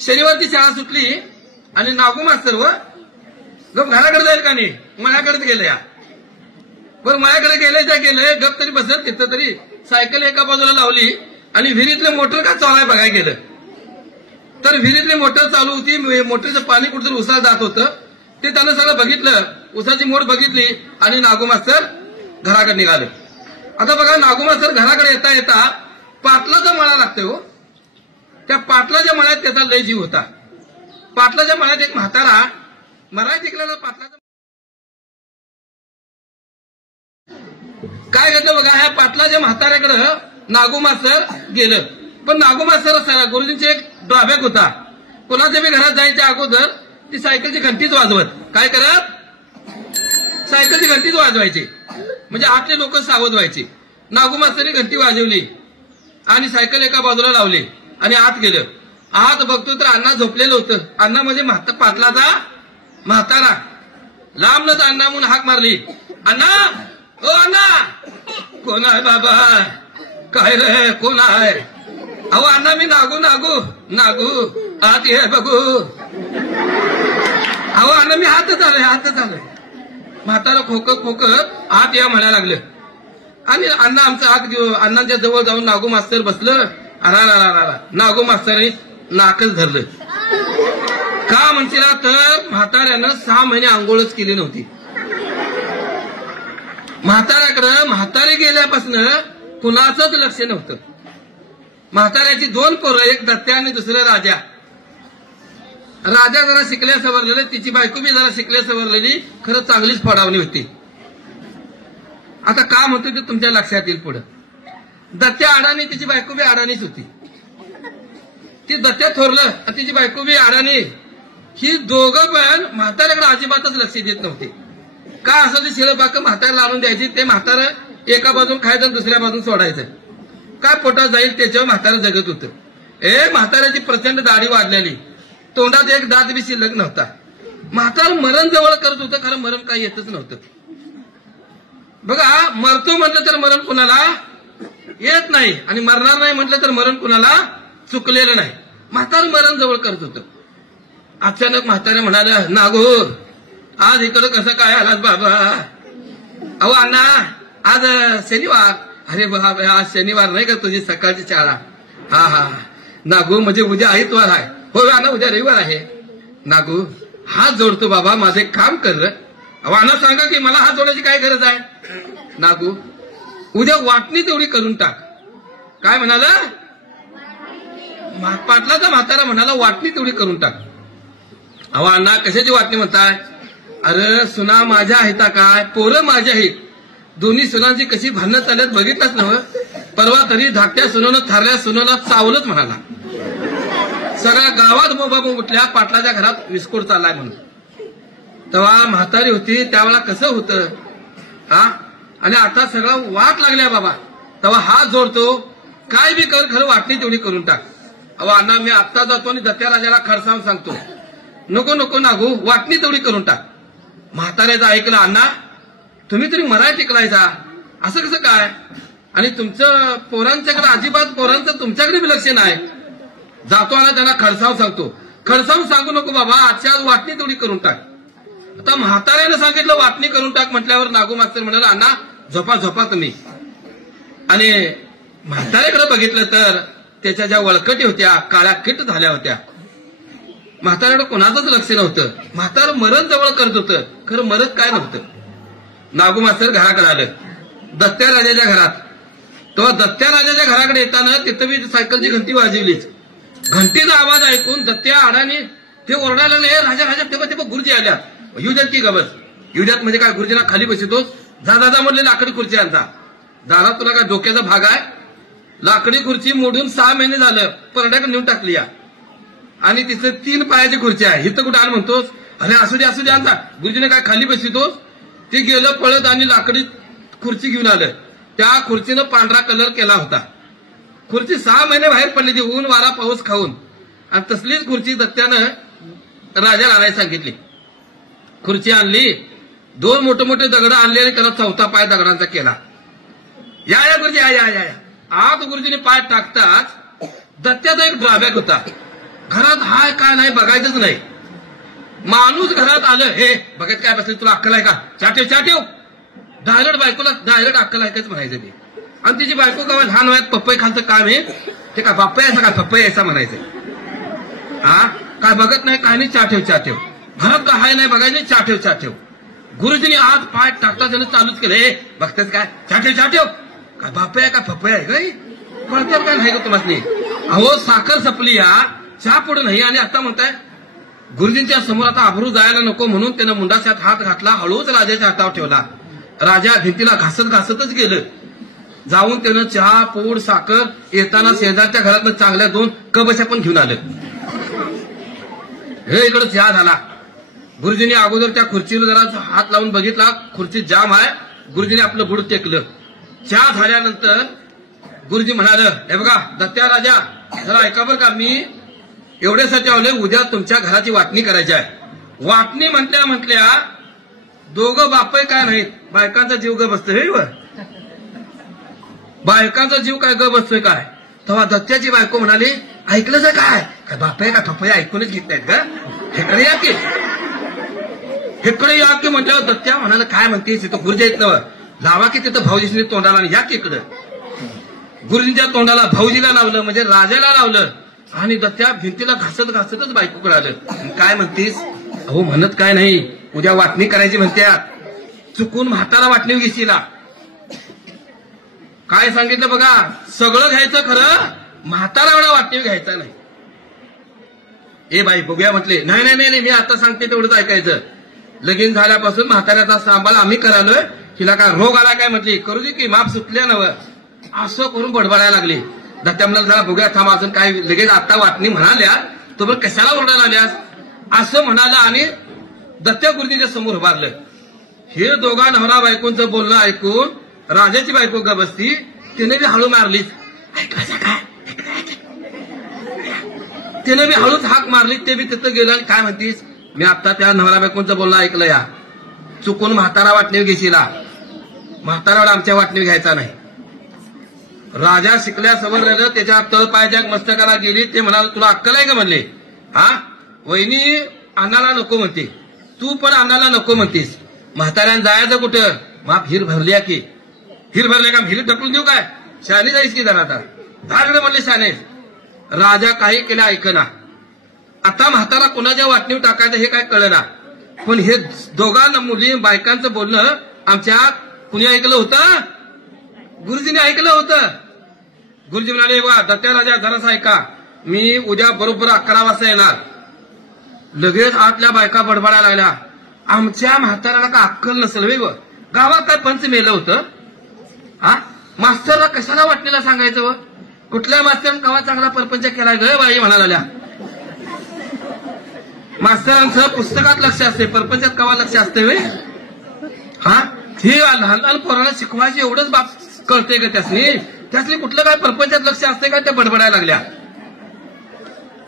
शनिवारची शाळा सुटली आणि नागू मास्तर गप घराकडे जाईल का नाही, मळ्याकडेच गेले या. बरं मळ्याकडे गेले गप तरी बसत तिथं तरी सायकल एका बाजूला लावली आणि विहिरीतलं मोटर का चालू आहे बघायला गेलं. तर विहिरीतली मोटर चालू होती, मोटरचं पाणी कुठेतरी उसाला जात होतं. ते त्यानं सगळं बघितलं, उसाची मोठ बघितली आणि नागू मास्तर घराकडे निघाले. आता बघा नागू मास्तर घराकडे येता येता पाटलाचा मळा लागतोय हो. त्या पाटलाच्या मळ्यात त्याचा लय जीव होता. पाटलाच्या मळ्यात एक म्हातारा मराठी शिकलेला पाटलाचा काय घेतलं बघा. ह्या पाटलाच्या म्हाताऱ्याकडं नागू मास्तर गेलं. पण नागू मास्तर गुरुजींचे एक ड्रॉबॅक होता. कोणाच्या बी घरात जायच्या अगोदर ती सायकलची घंटीच वाजवत. काय करत? सायकलची घंटीच वाजवायची, म्हणजे आतले लोक सावध व्हायचे. नागू मास्तरने घंटी वाजवली आणि सायकल एका बाजूला लावली आणि आत गेलं. आत बघतो तर अण्णा झोपलेलं होतं. अण्णा म्हणजे पाटलाचा म्हातारा. लांबनच अण्णा म्हणून हाक मारली. अण्णा, ओ अण्णा. कोण आहे बाबा? काय रे, कोण आहे? अहो अण्णा मी नागू आत ये बघू. अहो अण्णा मी हातच आलोय. म्हातारा खोकत आत या म्हणायला लागलं. आणि अण्णा आमचा अण्णांच्या जवळ जाऊन नागू मास्तर बसलं. अरा नागू मास्तरांनी नाकच धरलं. का म्हणशील तर म्हाताऱ्यानं 6 महिने आंघोळच केली नव्हती. म्हाताऱ्याकडं म्हातारे गेल्यापासून कुणाचंच लक्ष नव्हतं. म्हाताऱ्याची 2 पोरं, एक दत्त्या आणि दुसरं राजा. राजा जरा शिकल्या सवरलेले, तिची बायको बी जरा शिकल्या सवरलेली, खरं चांगलीच फडावणी होती. आता का म्हणतो ते तुमच्या लक्षात येईल पुढं. दत्त्या अडाणी, तिची बायको बी अडाणीच होती. ती दत्त्या थोरलं, तिची बायको बी अडाणी. ही दोघं पण म्हाताऱ्याकडे अजिबातच लक्ष देत नव्हते. का असं ते शिळपाक म्हाताऱ्याला आणून द्यायची. ते म्हातारं एका बाजून खायचं आणि दुसऱ्या बाजून सोडायचं. काय पोटात जाईल त्याच्यावर म्हातारं जगत होतं. म्हाताऱ्याची प्रचंड दाढी वाढलेली, तोंडात एक दात बी शिल्लक नव्हता. म्हातारं मरण जवळ करत होतं, खरं मरण काही येतच नव्हतं. बघा, मरतो म्हटलं तर मरण कुणाला येत नाही आणि मरणार नाही म्हटलं तर मरण कुणाला चुकलेलं नाही. म्हातारं मरण जवळ करत होतं. अचानक म्हातारे म्हणाले, नागू आज इकडं कसं काय आलास बाबा? अहो अण्णा आज शनिवार. अरे बाबा आज शनिवार नाही का तुझी सकाळची शाळा? हा नागू म्हणजे उद्या आदिवार आहे. हो अण्णा उद्या रविवार आहे. नागू हात जोडतो बाबा, माझे काम कर. अहो अण्णा सांगा की मला हात जोडायची काय गरज आहे? नागू उद्या वाटणी तेवढी करून टाक. काय म्हणाला? पाटलाचा म्हातारा म्हणाला वाटणी तेवढी करून टाक. अहो अण्णा कशाची वाटणी म्हणताय? अरे सुना माझ्या आहेत काय, पोरं माझ्या आहेत. दोन्ही सुनांची कशी भांडणं चालल्यात बघितलंच नव्ह. परवा तरी धाकट्या सुनानं थारल्या सुनाला चावलंच म्हणाला. सगळ्या गावात बोंबाबोंब उठल्या, पाटलाच्या घरात विस्फोट चाललाय म्हणून. तेव्हा म्हातारी होती त्यावेळेला कसं होतं आणि आता सगळं वाट लागल्या बाबा. तेव्हा हात जोडतो, काय बी कर, खरं वाटणी तेवढी करून टाक. अहो अण्णा मी आत्ता जातो आणि दत्त्या राजाला खडसावून सांगतो. नको नागू, वाटणी तेवढी करून टाक. म्हाताऱ्याचं ऐकलं. अण्णा तुम्ही तरी मराठी शिकलायचा, असं कसं काय? आणि तुमचं पोरांच्याकडे अजिबात पोरांचं तुमच्याकडे बी लक्ष नाही. जातो आणि त्यांना खडसावून सांगतो. खडसावून सांगू नको बाबा, आजच्या आज वाटणी तेवढी करून टाक. आता म्हाताऱ्यानं सांगितलं वाटणी करून टाक म्हटल्यावर नागू मास्तर म्हणाला, अण्णा झोपा तुम्ही. आणि म्हाताऱ्याकडे बघितलं तर त्याच्या ज्या वळकटी होत्या काळ्या किट झाल्या होत्या. म्हाताऱ्याकडे कोणाचंच लक्ष नव्हतं. म्हातारं मरण जवळ करत होतं, खरं मरत काय नव्हतं. नागू मास्तर घराकडे आलं, दत्त्या राजाच्या घरात. तेव्हा दत्त्या राजाच्या घराकडे येताना तिथं मी सायकलची घंटी वाजवलीच. घंटीचा आवाज ऐकून दत्त्या अडाणी ते ओरडायला नाही, राजा तेव्हा गुरुजी आल्या. येऊ द्यात की गबस, येऊ द्यात म्हणजे काय गुरुजीला खाली बसतोस? जा म्हणले लाकडी खुर्ची आणता. दारात तुला काय डोक्याचा भाग आहे? लाकडी खुर्ची मोडून 6 महिने झालं परड्याकडे नेऊन टाकली या. आणि तिथं 3 पायाची खुर्ची आहे. इथं कुठं आण म्हणतोस? अरे असू दे आणता. गुरुजीने काय खाली बसतोस? ते गेलं पळत आणि लाकडी खुर्ची घेऊन आलं. त्या खुर्चीनं पांढरा कलर केला होता. खुर्ची 6 महिने बाहेर पडली ती ऊन वारा पाऊस खाऊन. आणि तसलीच खुर्ची दत्त्यानं राजाला आणायला सांगितली. खुर्ची आणली, 2 मोठे दगड आणले आणि त्याला 4था पाय दगडांचा केला. या गुरुजी या. आत गुरुजीने पाय टाकताच दत्त्याचा एक ड्रॉबॅक होता. घरात हाय काय नाही बघायचंच नाही. माणूस घरात आलं, हे बघत काय बसलं, तुला अक्कल आहे का, चाटेव चाटेव. डायरेक्ट बायकोला डायरेक्ट अक्कल आहे काच म्हणायचं ते. आणि तिची बायको का लहान वयात पप्पई खालचं काम आहे ते का बाप्पा यायचा का पप्पई यायचा म्हणायचं. हा काय बघत नाही काय नाही, चाटेव चाटेव. घरात का हाय नाही बघायचं, चाटेव चाटेव. गुरुजींनी आज पाय टाकता त्यानं चालूच केलं, हे बघतात काय चाटेव चाटेव. काय बाप्पा आहे का पप्पई आहे काय, कळतात काय नाही का तुम्हाला. अहो साखर सपली या, चहा पुढे नाही आणि आता म्हणताय. गुरुजींच्या समोर आता आबरू जायला नको म्हणून त्यानं मुंडाशात हात घातला, हळूच राजाच्या हातावर ठेवला. राजा भिंतीला घासत घासतच गेलं. जाऊन त्यानं चहा पूड साखर येताना शेजारच्या घरातनं चांगल्या 2 कबशा पण घेऊन आलं. हे इकडे चहा झाला. गुरुजींनी अगोदर त्या खुर्चीवर जरा हात लावून बघितला, खुर्ची जाम आहे. गुरुजींनी आपलं बुड टेकलं. चहा झाल्यानंतर गुरुजी म्हणाले, हे बघा दत्त्या राजा, जरा ऐका बरं का, मी एवढ्यासाठी आलोय, उद्या तुमच्या घराची वाटणी करायची आहे. वाटणी म्हटल्या दोघं बापय काय नाहीत, बायकांचा जीव ग बसतोय. बायकांचा जीव काय ग बसतोय काय. तेव्हा दत्त्याची बायको म्हणाली, ऐकलंच काय, काय बापय का ठोपय ऐकूनच घेत नाहीत का, हेकडे या की, हेकडे या की. म्हटल्यावर दत्त्या म्हणाला, काय म्हणतेस, तिथं गुरुजी येत नव, लावा की तिथं भाऊजींनी तोंडाला, आणि या की इकडं. गुरुजींच्या तोंडाला भाऊजीला लावलं, म्हणजे राजाला लावलं. आणि दत्त्या भिंतीला घासत घासतच बायकोकडे आलं. काय म्हणतीस, अहो म्हणत काय नाही, उद्या वाटणी करायची म्हणत्यात, चुकून म्हातारा वाटणी घेशीला. काय सांगितलं बघा, सगळं घ्यायचं खरं, म्हातारा एवढा वाटणी घ्यायचा नाही. ए बाई बघूया म्हटले, नाही नाही नाही, मी आता सांगते तेवढंच ऐकायचं. लगीन झाल्यापासून म्हाताऱ्याचा सांभाळ आम्ही करालोय, तिला काय रोग आला काय म्हटली, करू दे की माप सुटल्या नव, असं करून बडबडायला लागली. दत्त्या म्हणाला, जरा बघूया थांब, अजून काय लगेच आता वाटणी म्हणाल्या, तो बरं कशाला ओरडायला आल्यास, असं म्हणाला. आणि दत्त्या गुरुजींच्या समोर उभारलं. हे दोघा नवरा बायकोंचं बोलणं ऐकून राजाची बायको ग बसती, तिने बी हळू मारलीच, ऐकायचं काय, तिने बी हळूच हाक मारली. ते बी तिथं गेलं. आणि काय म्हणतीस, मी आता त्या नवरा बायकोंचं बोलणं ऐकलं, या चुकून म्हातारा वाटणी घेशीला, म्हाताराला आमच्या वाटणी घ्यायचा नाही. राजा शिकल्या सवरलेलं त्याच्या तळपायच्या मस्तकाला गेली. ते म्हणाल, तुला अक्कल आहे का म्हणले, हा वहिनी अन्नाला नको म्हणते, तू पण अन्नाला नको म्हणतीस, म्हाताऱ्यानं जायचं कुठं, माप हिर भरल्या की, हिर भरल्या का हिर ढकलून देऊ काय, शाने जाईस की जरा, आता धाकडे म्हणले शाने. राजा काही केलं ऐकना. आता म्हातारा कोणाच्या वाटणीवर टाकायचं हे काय कळना. पण हे दोघांना मुली बायकांचं बोलणं आमच्या कुणी ऐकलं होतं, गुरुजीने ऐकलं होतं. गुरुजी म्हणाले, वा दत्त्या राजा जरासा ऐका, मी उद्या बरोबर 11 वाजता येणार. लगेच आतल्या बायका बडबडायला लागल्या, आमच्या म्हाताऱ्याला का अक्कल नसेल वे, गावात काय पंच मेलं होतं, हा मास्तरला कशाला वाटणीला सांगायचं, व कुठल्या मास्तरानं कवा चांगला परपंच केला ग बाई म्हणाल्या. मास्तरांचं पुस्तकात लक्ष असते, परपंचात कवा लक्ष असते वे. हा हे लहान लहान पोरांना शिकवायचे एवढंच बाप कळते का त्यासनी कुठलं काय परपंचात लक्ष असते का, त्या बडबडायला लागल्या.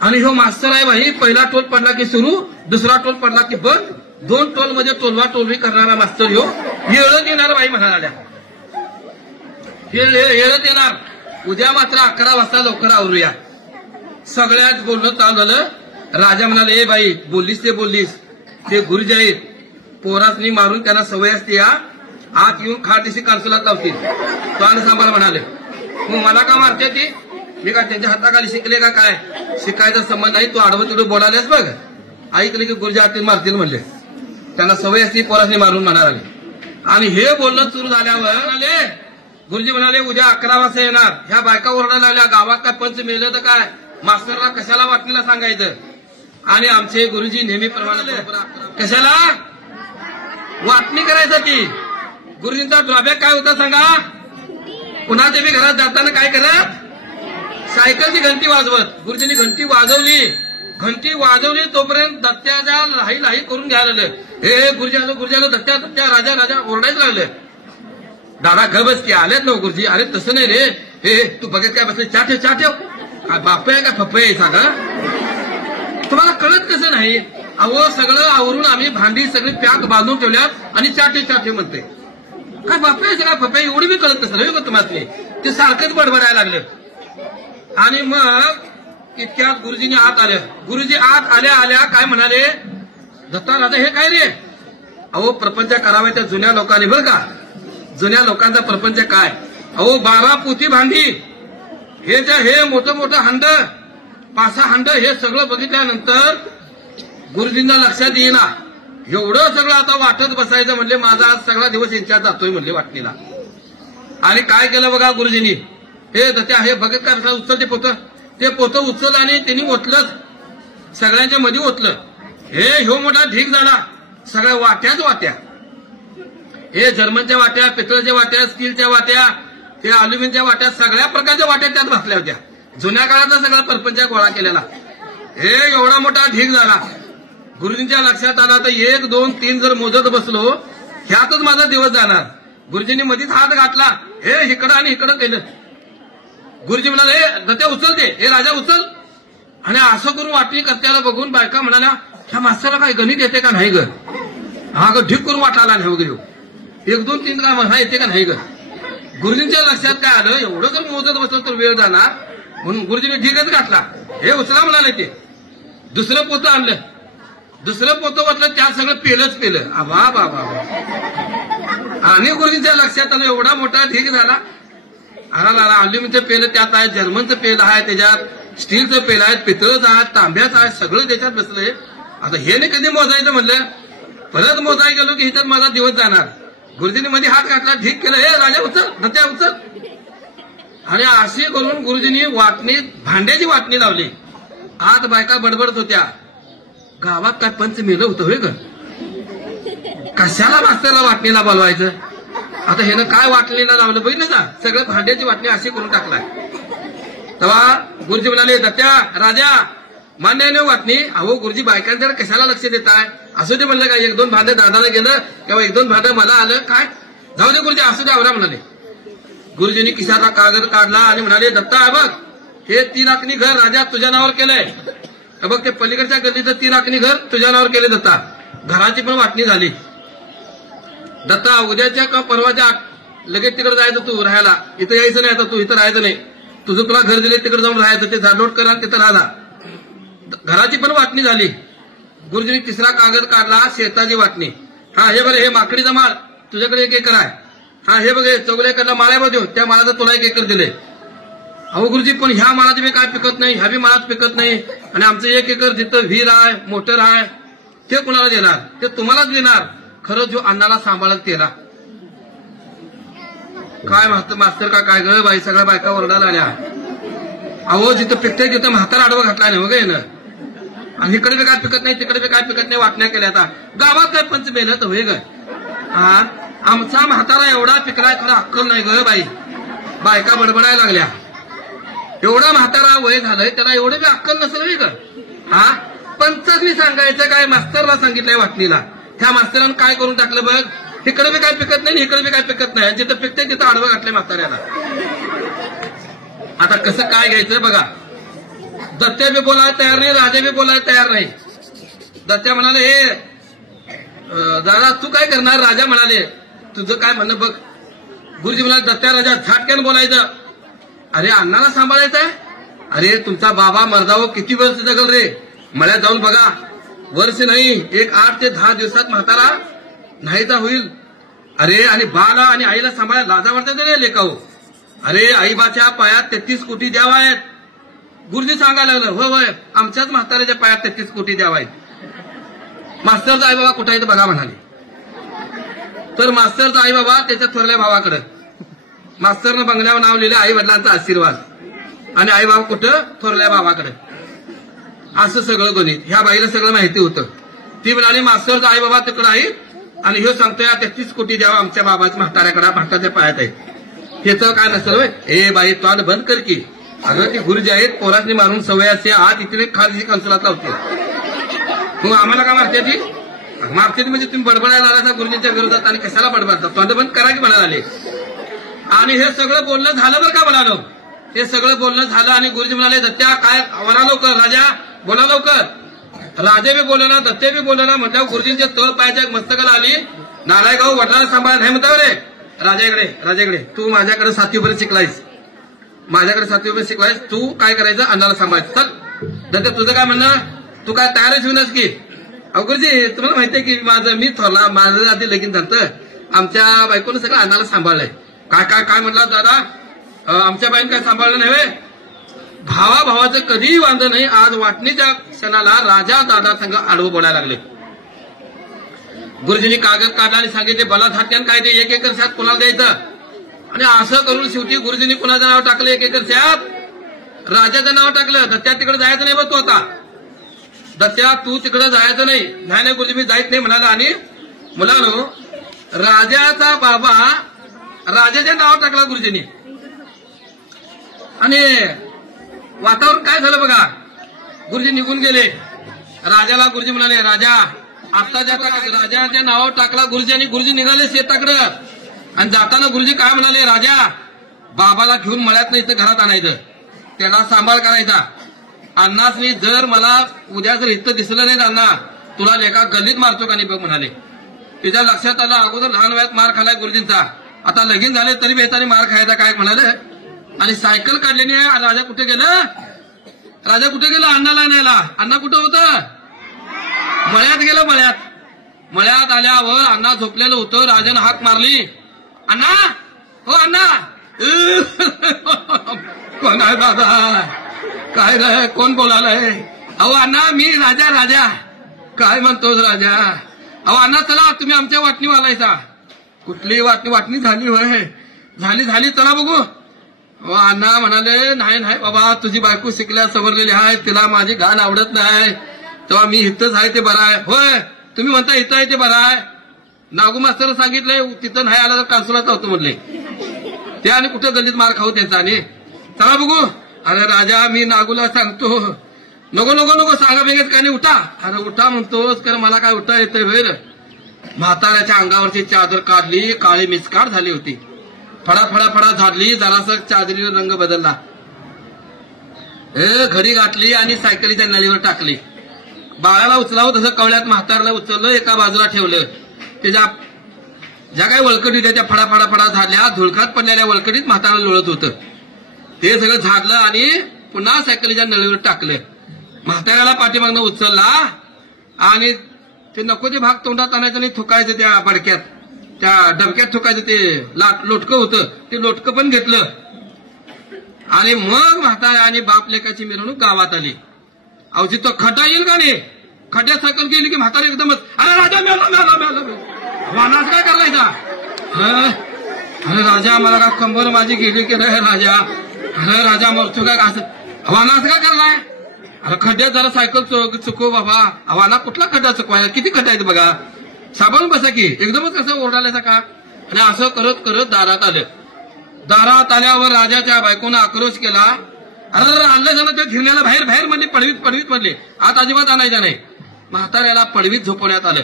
आणि हो मास्तर आहे बाई, पहिला टोल पडला की सुरू, दुसरा टोल पडला की बंद, 2 टोल मध्ये टोलवा टोलवी करणारा मास्तर ह्यो येळत येणार बाई म्हणाल्या. येळत येणार. उद्या मात्र 11 वाजता लवकर आवरूया. सगळ्यात बोलणं चालू झालं. राजा म्हणाले, ए बाई बोललीस ते बोललीस, ते गुरुजी आहेत, पोरासनी मारून त्यांना सवय असते, या आत येऊन खाटदिशी कानसुलात लावतील, तो आणि सांभाळ म्हणाले. मग मला का मारते ती, मी का त्यांच्या हाताखाली शिकले का काय, शिकायचा संबंध नाही, तू आडवं तिडवं बोलायलास बघ, ऐकले की गुरुजी हाती मारतील म्हणले, त्यांना सवय असते पोरासनी मारून म्हणाले. आणि हे बोलणं सुरू झाल्यावर गुरुजी म्हणाले, उद्या 11 वाजता येणार. ह्या बायका ओरडायला लागल्या, गावात काय पंच मेलं तर काय, मास्तरला कशाला वाटणीला सांगायचं. आणि आमचे गुरुजी नेहमीप्रमाणे कशाला वाटणी करायसाठी. गुरुजींचा ड्रॉबॅक काय होता सांगा, कुणाच्या बी घरात जाताना काय करत, सायकलची घंटी वाजवत. गुरुजींनी घंटी वाजवली तोपर्यंत दत्त्याच्या लाही लाही करून घ्यायला लागलं. हे गुरुजी दत्त्या दत्त्या राजा राजा ओरडायचं लागलं. दादा घबस की आलेत ना गुरुजी, अरे तसं नाही रे, हे तू बघत काय बसले, चाठेव चाठेव, काय बापय का फपय सांगा, तुम्हाला कळत कसं नाही. अहो सगळं आवरून आम्ही भांडी सगळी पॅक बांधून ठेवल्यात आणि चाठेव चाठेव म्हणते, काय बापय काय फपय एवढी बी कळत कसं रे तुम्हाला, ते सारखंच बडबडायला लागलं. आणि मग इतक्यात गुरुजींनी आत आल्या. गुरुजी आत आल्या आल्या काय म्हणाले, दत्ता राजा हे काय रे? अहो प्रपंच करावा त्या जुन्या लोकांनी, बरं का, जुन्या लोकांचा प्रपंच काय. अहो 12 पोती भांडी, हे मोठं मोठं हंड, 5-6 हंड, हे सगळं बघितल्यानंतर गुरुजींना लक्षात येईना. एवढं सगळं आता वाटत बसायचं म्हणले, माझा आज सगळा दिवस यांच्यात जातोय म्हणले वाटणीला. आणि काय केलं बघा गुरुजींनी, हे दत्या हे बघत काय उचल ते पोतं उचल आणि त्यांनी ओतलंच, सगळ्यांच्या मध्ये ओतलं. ह्यो मोठा ढीक झाला, सगळ्या वाट्याच वाट्या, हे जर्मनच्या वाट्या, पितळच्या वाट्या, स्टीलच्या वाट्या, ते अल्युमिनियमच्या वाट्या, सगळ्या प्रकारच्या वाट्या त्यात बसल्या होत्या. जुन्या काळातला सगळा परपंच गोळा केलेला. हे एवढा मोठा ढीक झाला. गुरुजींच्या लक्षात आला तर 1, 2, 3 जर मोजत बसलो ह्यातच माझा दिवस जाणार. गुरुजींनी मधीच हात घातला, हे इकडं आणि इकडं केलं. गुरुजी म्हणाले, हे दत्या उचलते, हे राजा उचल. आणि असं करून वाटणी करत्याला बघून बायका म्हणाल्या, ह्या मास्तरला काय गणित येते का नाही ग? हा ग ढीक करून वाटायला नाही वगैरे, 1, 2, 3 काय म्हणा येते का नाही ग? गुरुजींच्या लक्षात काय आलं, एवढं जर मोजत बसलं तर वेळ जाणार, म्हणून गुरुजीने ढीकच घातला. हे उचला म्हणाले. ते दुसरं पोतं आणलं, दुसरं पोतं वाटलं, त्यात सगळं पेलच पेलं. वा वा वा. आणि गुरुजींच्या लक्षात आलं, एवढा मोठा ढीक झाला. अल्युमिनियमचं पेलं त्यात आहे, जर्मनचं पेल आहे, त्याच्यात स्टीलचं पेल आहे, पितळचं आहे, तांब्याचं आहे, सगळं त्याच्यात बसलंय. आता हे नाही कधी मोजायचं म्हणलं, परत मोजाय गेलो की इथं माझा दिवस जाणार. गुरुजींनी मध्ये हात घातला, ढीक केलं, हे राजा उचल, दत्या उचल. आणि अशी करून गुरुजींनी भांड्याची वाटणी लावली. आत बायका बडबडत होत्या, गावात काय पंच मेलं होतं होय ग, कशाला मास्तरला वाटणीला बोलवायचं. आता ह्यानं काय वाटणीला लावलं बघितलं का, सगळं भांड्याची वाटणी अशी करून टाकलाय. तेव्हा गुरुजी म्हणाले, दत्त्या राजा मान्य आहे ना वाटणी. अहो गुरुजी बायकांच्याकडे कशाला लक्ष देताय, असू दे म्हणलं. काय 1-2 भांडं दादाला गेलं किंवा 1-2 भांडं मला आलं, काय जाऊ दे गुरुजी, असू दे आवरा म्हणाले. गुरुजींनी खिशाचा कागद काढला आणि म्हणाले, दत्ता बघ, हे 3 आखणी घर राजा तुझ्या नावावर केलंय. बघ ते पलीकडच्या गल्लीचं 3 आखणी घर तुझ्या नावावर केले दत्ता. घराची पण वाटणी झाली. दत्ता उद्याच्या का परवाच्या लगेच तिकडे जायचं तू राहायला, इथं यायचं नाही. आता तू इथं राहायचं नाही, तुझं तुला घर दिले तिकडे जाऊन राहायचं, ते झाडलोट कर आणि तिथं राहा. घराची पण वाटणी झाली. गुरुजींनी 3रा कागद काढला, शेताची वाटणी. हा हे बरं, हे माकडीचा माळ तुझ्याकडे 1 एकर आहे. हा हे बघ, चौगुलेकरला माळ्या बघ, त्या माळाचं तुला 1 एकर दिले. अहो गुरुजी पण ह्या माळात बी काय पिकत नाही, ह्या बी माळात पिकत नाही. आणि आमचं 1 एकर जिथं विहीर आहे, मोटर आहे, ते कुणाला देणार, ते तुम्हालाच देणार. खरं जो अन्नाला सांभाळत त्याला काय मास्तर का काय ग बाई, सगळ्या बायका ओरडायला आल्या. अहो जिथं पिकतंय तिथं म्हातारा आडवं घातला नाही वगैरे ना. आणि इकडे बी काय पिकत नाही, तिकडे बी काय पिकत नाही, वाटण्या केल्या. आता गावात काय पंच मेलं तर होय ग. हा आमचा म्हातारा एवढा पिकलाय, खरं अक्कल नाही ग बाई. बायका बडबडायला लागल्या, एवढा म्हातारा वय झालंय, त्याला एवढं बी अक्कल नसेल होय ग. हा पंचांनी सांगायचं काय, मास्तरला सांगितलंय वाटणीला. त्या मास्तरानं काय करून टाकलं बघ, इकडे बी काय पिकत नाही, इकडे बी काय पिकत नाही, जिथं पिकते तिथं आडवं घातलंय म्हाताऱ्याला. आता कसं काय घ्यायचं बघा. दत्त्या बी बोलायला तयार नाही, राजा बी बोलायला तयार नाही. दत्त्या म्हणाले, हे दादा तू काय करणार. राजा म्हणाले, तुझं काय म्हणणं बघ. गुरुजी म्हणाले, दत्त्या राजा झाटक्यानं बोलायचं. अरे अण्णाला सांभाळायचं आहे. अरे तुमचा बाबा मर्दावो किती वर्ष जगल रे, मळ्यात जाऊन बघा. वर्ष नाही, 8 ते 10 दिवसात म्हातारा नाहीचा होईल. अरे आणि बाला आणि आईला सांभाळायला लाजा वाटतात रे लेकाऊ. अरे आईबाच्या पायात 33 कोटी द्यावा आहेत. गुरुजी सांगायला लागलं, हो होय आमच्याच म्हाताऱ्याच्या पायात 33 कोटी द्यावा आहेत. मास्तरचा आई बाबा कुठे आहे बघा म्हणाले. तर मास्तरचा आई बाबा त्याच्या थोरल्या भावाकडे. मास्तरनं बंगल्यावर नाव लिहिलं आई वडिलांचा आशीर्वाद, आणि आई बाबा कुठं, थोरल्या भावाकडे. असं सगळं गणित ह्या बाईला सगळं माहिती होतं. ती म्हणाली, मास्तरचा आई बाबा तिकडे आहे आणि ह्यो सांगतोय 33 कोटी द्यावा आमच्या बाबाच्या म्हाताऱ्याकडे, म्हाताऱ्याच्या पायात आहे. हेच काय नसेल होय. ए बाई तोंड बंद कर की. अगं ती गुरुजी आहेत, पोरांनी मारून सवय असते, आत इकडे खाली कन्सुलात लावते. मग आम्हाला काय मारते ती, मारते म्हणजे तुम्ही बडबडायला आला गुरुजींच्या विरोधात, आणि कशाला बडबडता, तोंड बंद करा की म्हणाले आले. आणि हे सगळं बोलणं झालं बरं का म्हणालो. हे सगळं बोलणं झालं आणि गुरुजी म्हणाले, दत्त्या काय वरा लवकर, राजा बोला लवकर. राजे बी बोलला, दत्ते बी बोलला. म्हटल्यावर गुरुजींच्या तळ पायाच्या मस्तकाला आली. नारायणगाव वडिलांना सांभाळ नाही म्हणता रे. राजाकडे तू माझ्याकडे 7वीपर्यंत शिकलायस, माझ्याकडे 7वीपर्यंत शिकलायस, तू काय करायचं, अण्णाला सांभाळायचं. चल दत्त तुझं काय म्हणणं, तू काय तयारच होईनच की. अहो गुरुजी तुम्हाला माहितीये की मी थोरला, माझं आधी लगीन झालं, आमच्या बायकोनं सगळं अन्नाला सांभाळलंय. काय काय काय म्हणला दादा, आमच्या बाईने काय सांभाळलं नाही. भावाचं कधीही वांधं नाही. आज वाटणीच्या क्षणाला राजा दादा संघ आडवं बोलायला लागले. गुरुजींनी कागद काढला आणि सांगितले बलात्कार काय ते 1 एकर शेत कुणाला द्यायचं. आणि असं करून शेवटी गुरुजींनी कुणाचं नाव टाकलं, 1 एकर शेत राजाचं नाव टाकलं. दत्त्या तिकडे जायचं नाही बघ तू, आता दत्त्या तू तिकडे जायचं नाही. नाही गुरुजी मी जायच नाही म्हणाला. आणि मुलांनो राजाचा बाबा राजाचे नाव टाकला गुरुजींनी. आणि वातावरण काय झालं बघा, गुरुजी निघून गेले. राजाला गुरुजी म्हणाले राजा आत्ताच्या राजाच्या नावावर टाकला गुरुजी. आणि गुरुजी निघाले शेताकडे. आणि जाताना गुरुजी काय म्हणाले, राजा बाबाला घेऊन मळ्यात नाही तर घरात आणायचं, त्याला सांभाळ करायचा. अण्णासनी जर मला उद्या जर इथं दिसलं नाही अण्णा तुला एका गल्लीत मारतो का नाही बघ म्हणाले. तिच्या लक्षात आलं अगोदर लहान वयात मार खालाय गुरुजींचा, आता लगीन झाले तरी बेतानी मार खायचा काय म्हणाले. आणि सायकल काढल्याने राजा कुठे गेलं, राजा कुठे गेला अण्णाला आणायला. अण्णा कुठं होतं, मळ्यात गेलं. मळ्यात आल्यावर अण्णा झोपलेलं होतं. राजानं हाक मारली, अण्णा हो अण्णा. कोण आहे दादा, काय रे कोण बोलायलाय. अहो अण्णा मी राजा. काय म्हणतोस राजा. अहो अण्णा चला तुम्ही आमच्या वाटणी वालायचा. कुठली वाटणी झाली होय, झाली चला बघू. अण्णा म्हणाले नाही बाबा तुझी बायको शिकल्या सवरलेली आहे, तिला माझी घाण आवडत नाही, तेव्हा मी इथंच आहे ते बरं आहे. होय तुम्ही म्हणता इथं आहे ते बरं आहे. नागू मास्तर सांगितलंय तिथं नाही आला तर कान्सुलात होतो म्हणले ते. आणि कुठं गल्लीत मार खाऊ त्यांचा. आणि चला बघू. अरे राजा मी नागूला सांगतो नको सांगा बेगेच काय नाही उठा. अरे उठा म्हणतोस कारण मला काय उठा येतंय होईल. म्हाताऱ्याच्या अंगावरची चादर काढली, काळी मिसकाट झाली होती. फडा झाडली, जरासं चादरीवर रंग बदलला. घडी घातली आणि सायकलीच्या नळीवर टाकली. बाळाला उचलावं तसं कवळ्यात म्हाताऱ्याला उचललं, एका बाजूला ठेवलं. त्याच्या ज्या काही वळकटी होत्या त्या फडा झाडल्या. धुळकात पडलेल्या वळकटीत म्हाताऱ्याला लोळत होतं. ते सगळं झाडलं आणि पुन्हा सायकलीच्या नळीवर टाकलं. म्हाताऱ्याला पाठीमागनं उचलला आणि ते नको ते भाग तोंडात आणायचं नाही, थुकायचं त्या बडक्यात, त्या डबक्यात थुकायचं. ते लोटकं होतं ते लोटकं पण घेतलं. आणि मग म्हाताऱ्या आणि बाप लेकाची मिरवणूक गावात आली. अहो जिथं खड्डा येईल का नाही, खड्ड्यात सायकल गेली की म्हातारी एकदमच अरे राजा मेला वानाच काय करायचा. अरे राजा मला का कंबर माझी गेली की रे राजा. अरे राजा मरतो काय असं वानाच काय करलाय. अरे खड्ड्यात जरा सायकल चुकव बाबा. वाना कुठला खड्डा चुकवाय, किती खड्डा आहेत बघा, साबण बसा की. एकदमच कसं ओरडायचा का. आणि असं करत दारात आलं. दारात आल्यावर राजाच्या बायकोनं आक्रोश केला. अरे आणलं झालं त्या घेण्याला बाहेर म्हणले, पडवीत म्हणले, आत अजिबात आणायचा नाही. म्हाताऱ्याला पडवीत झोपवण्यात आलं.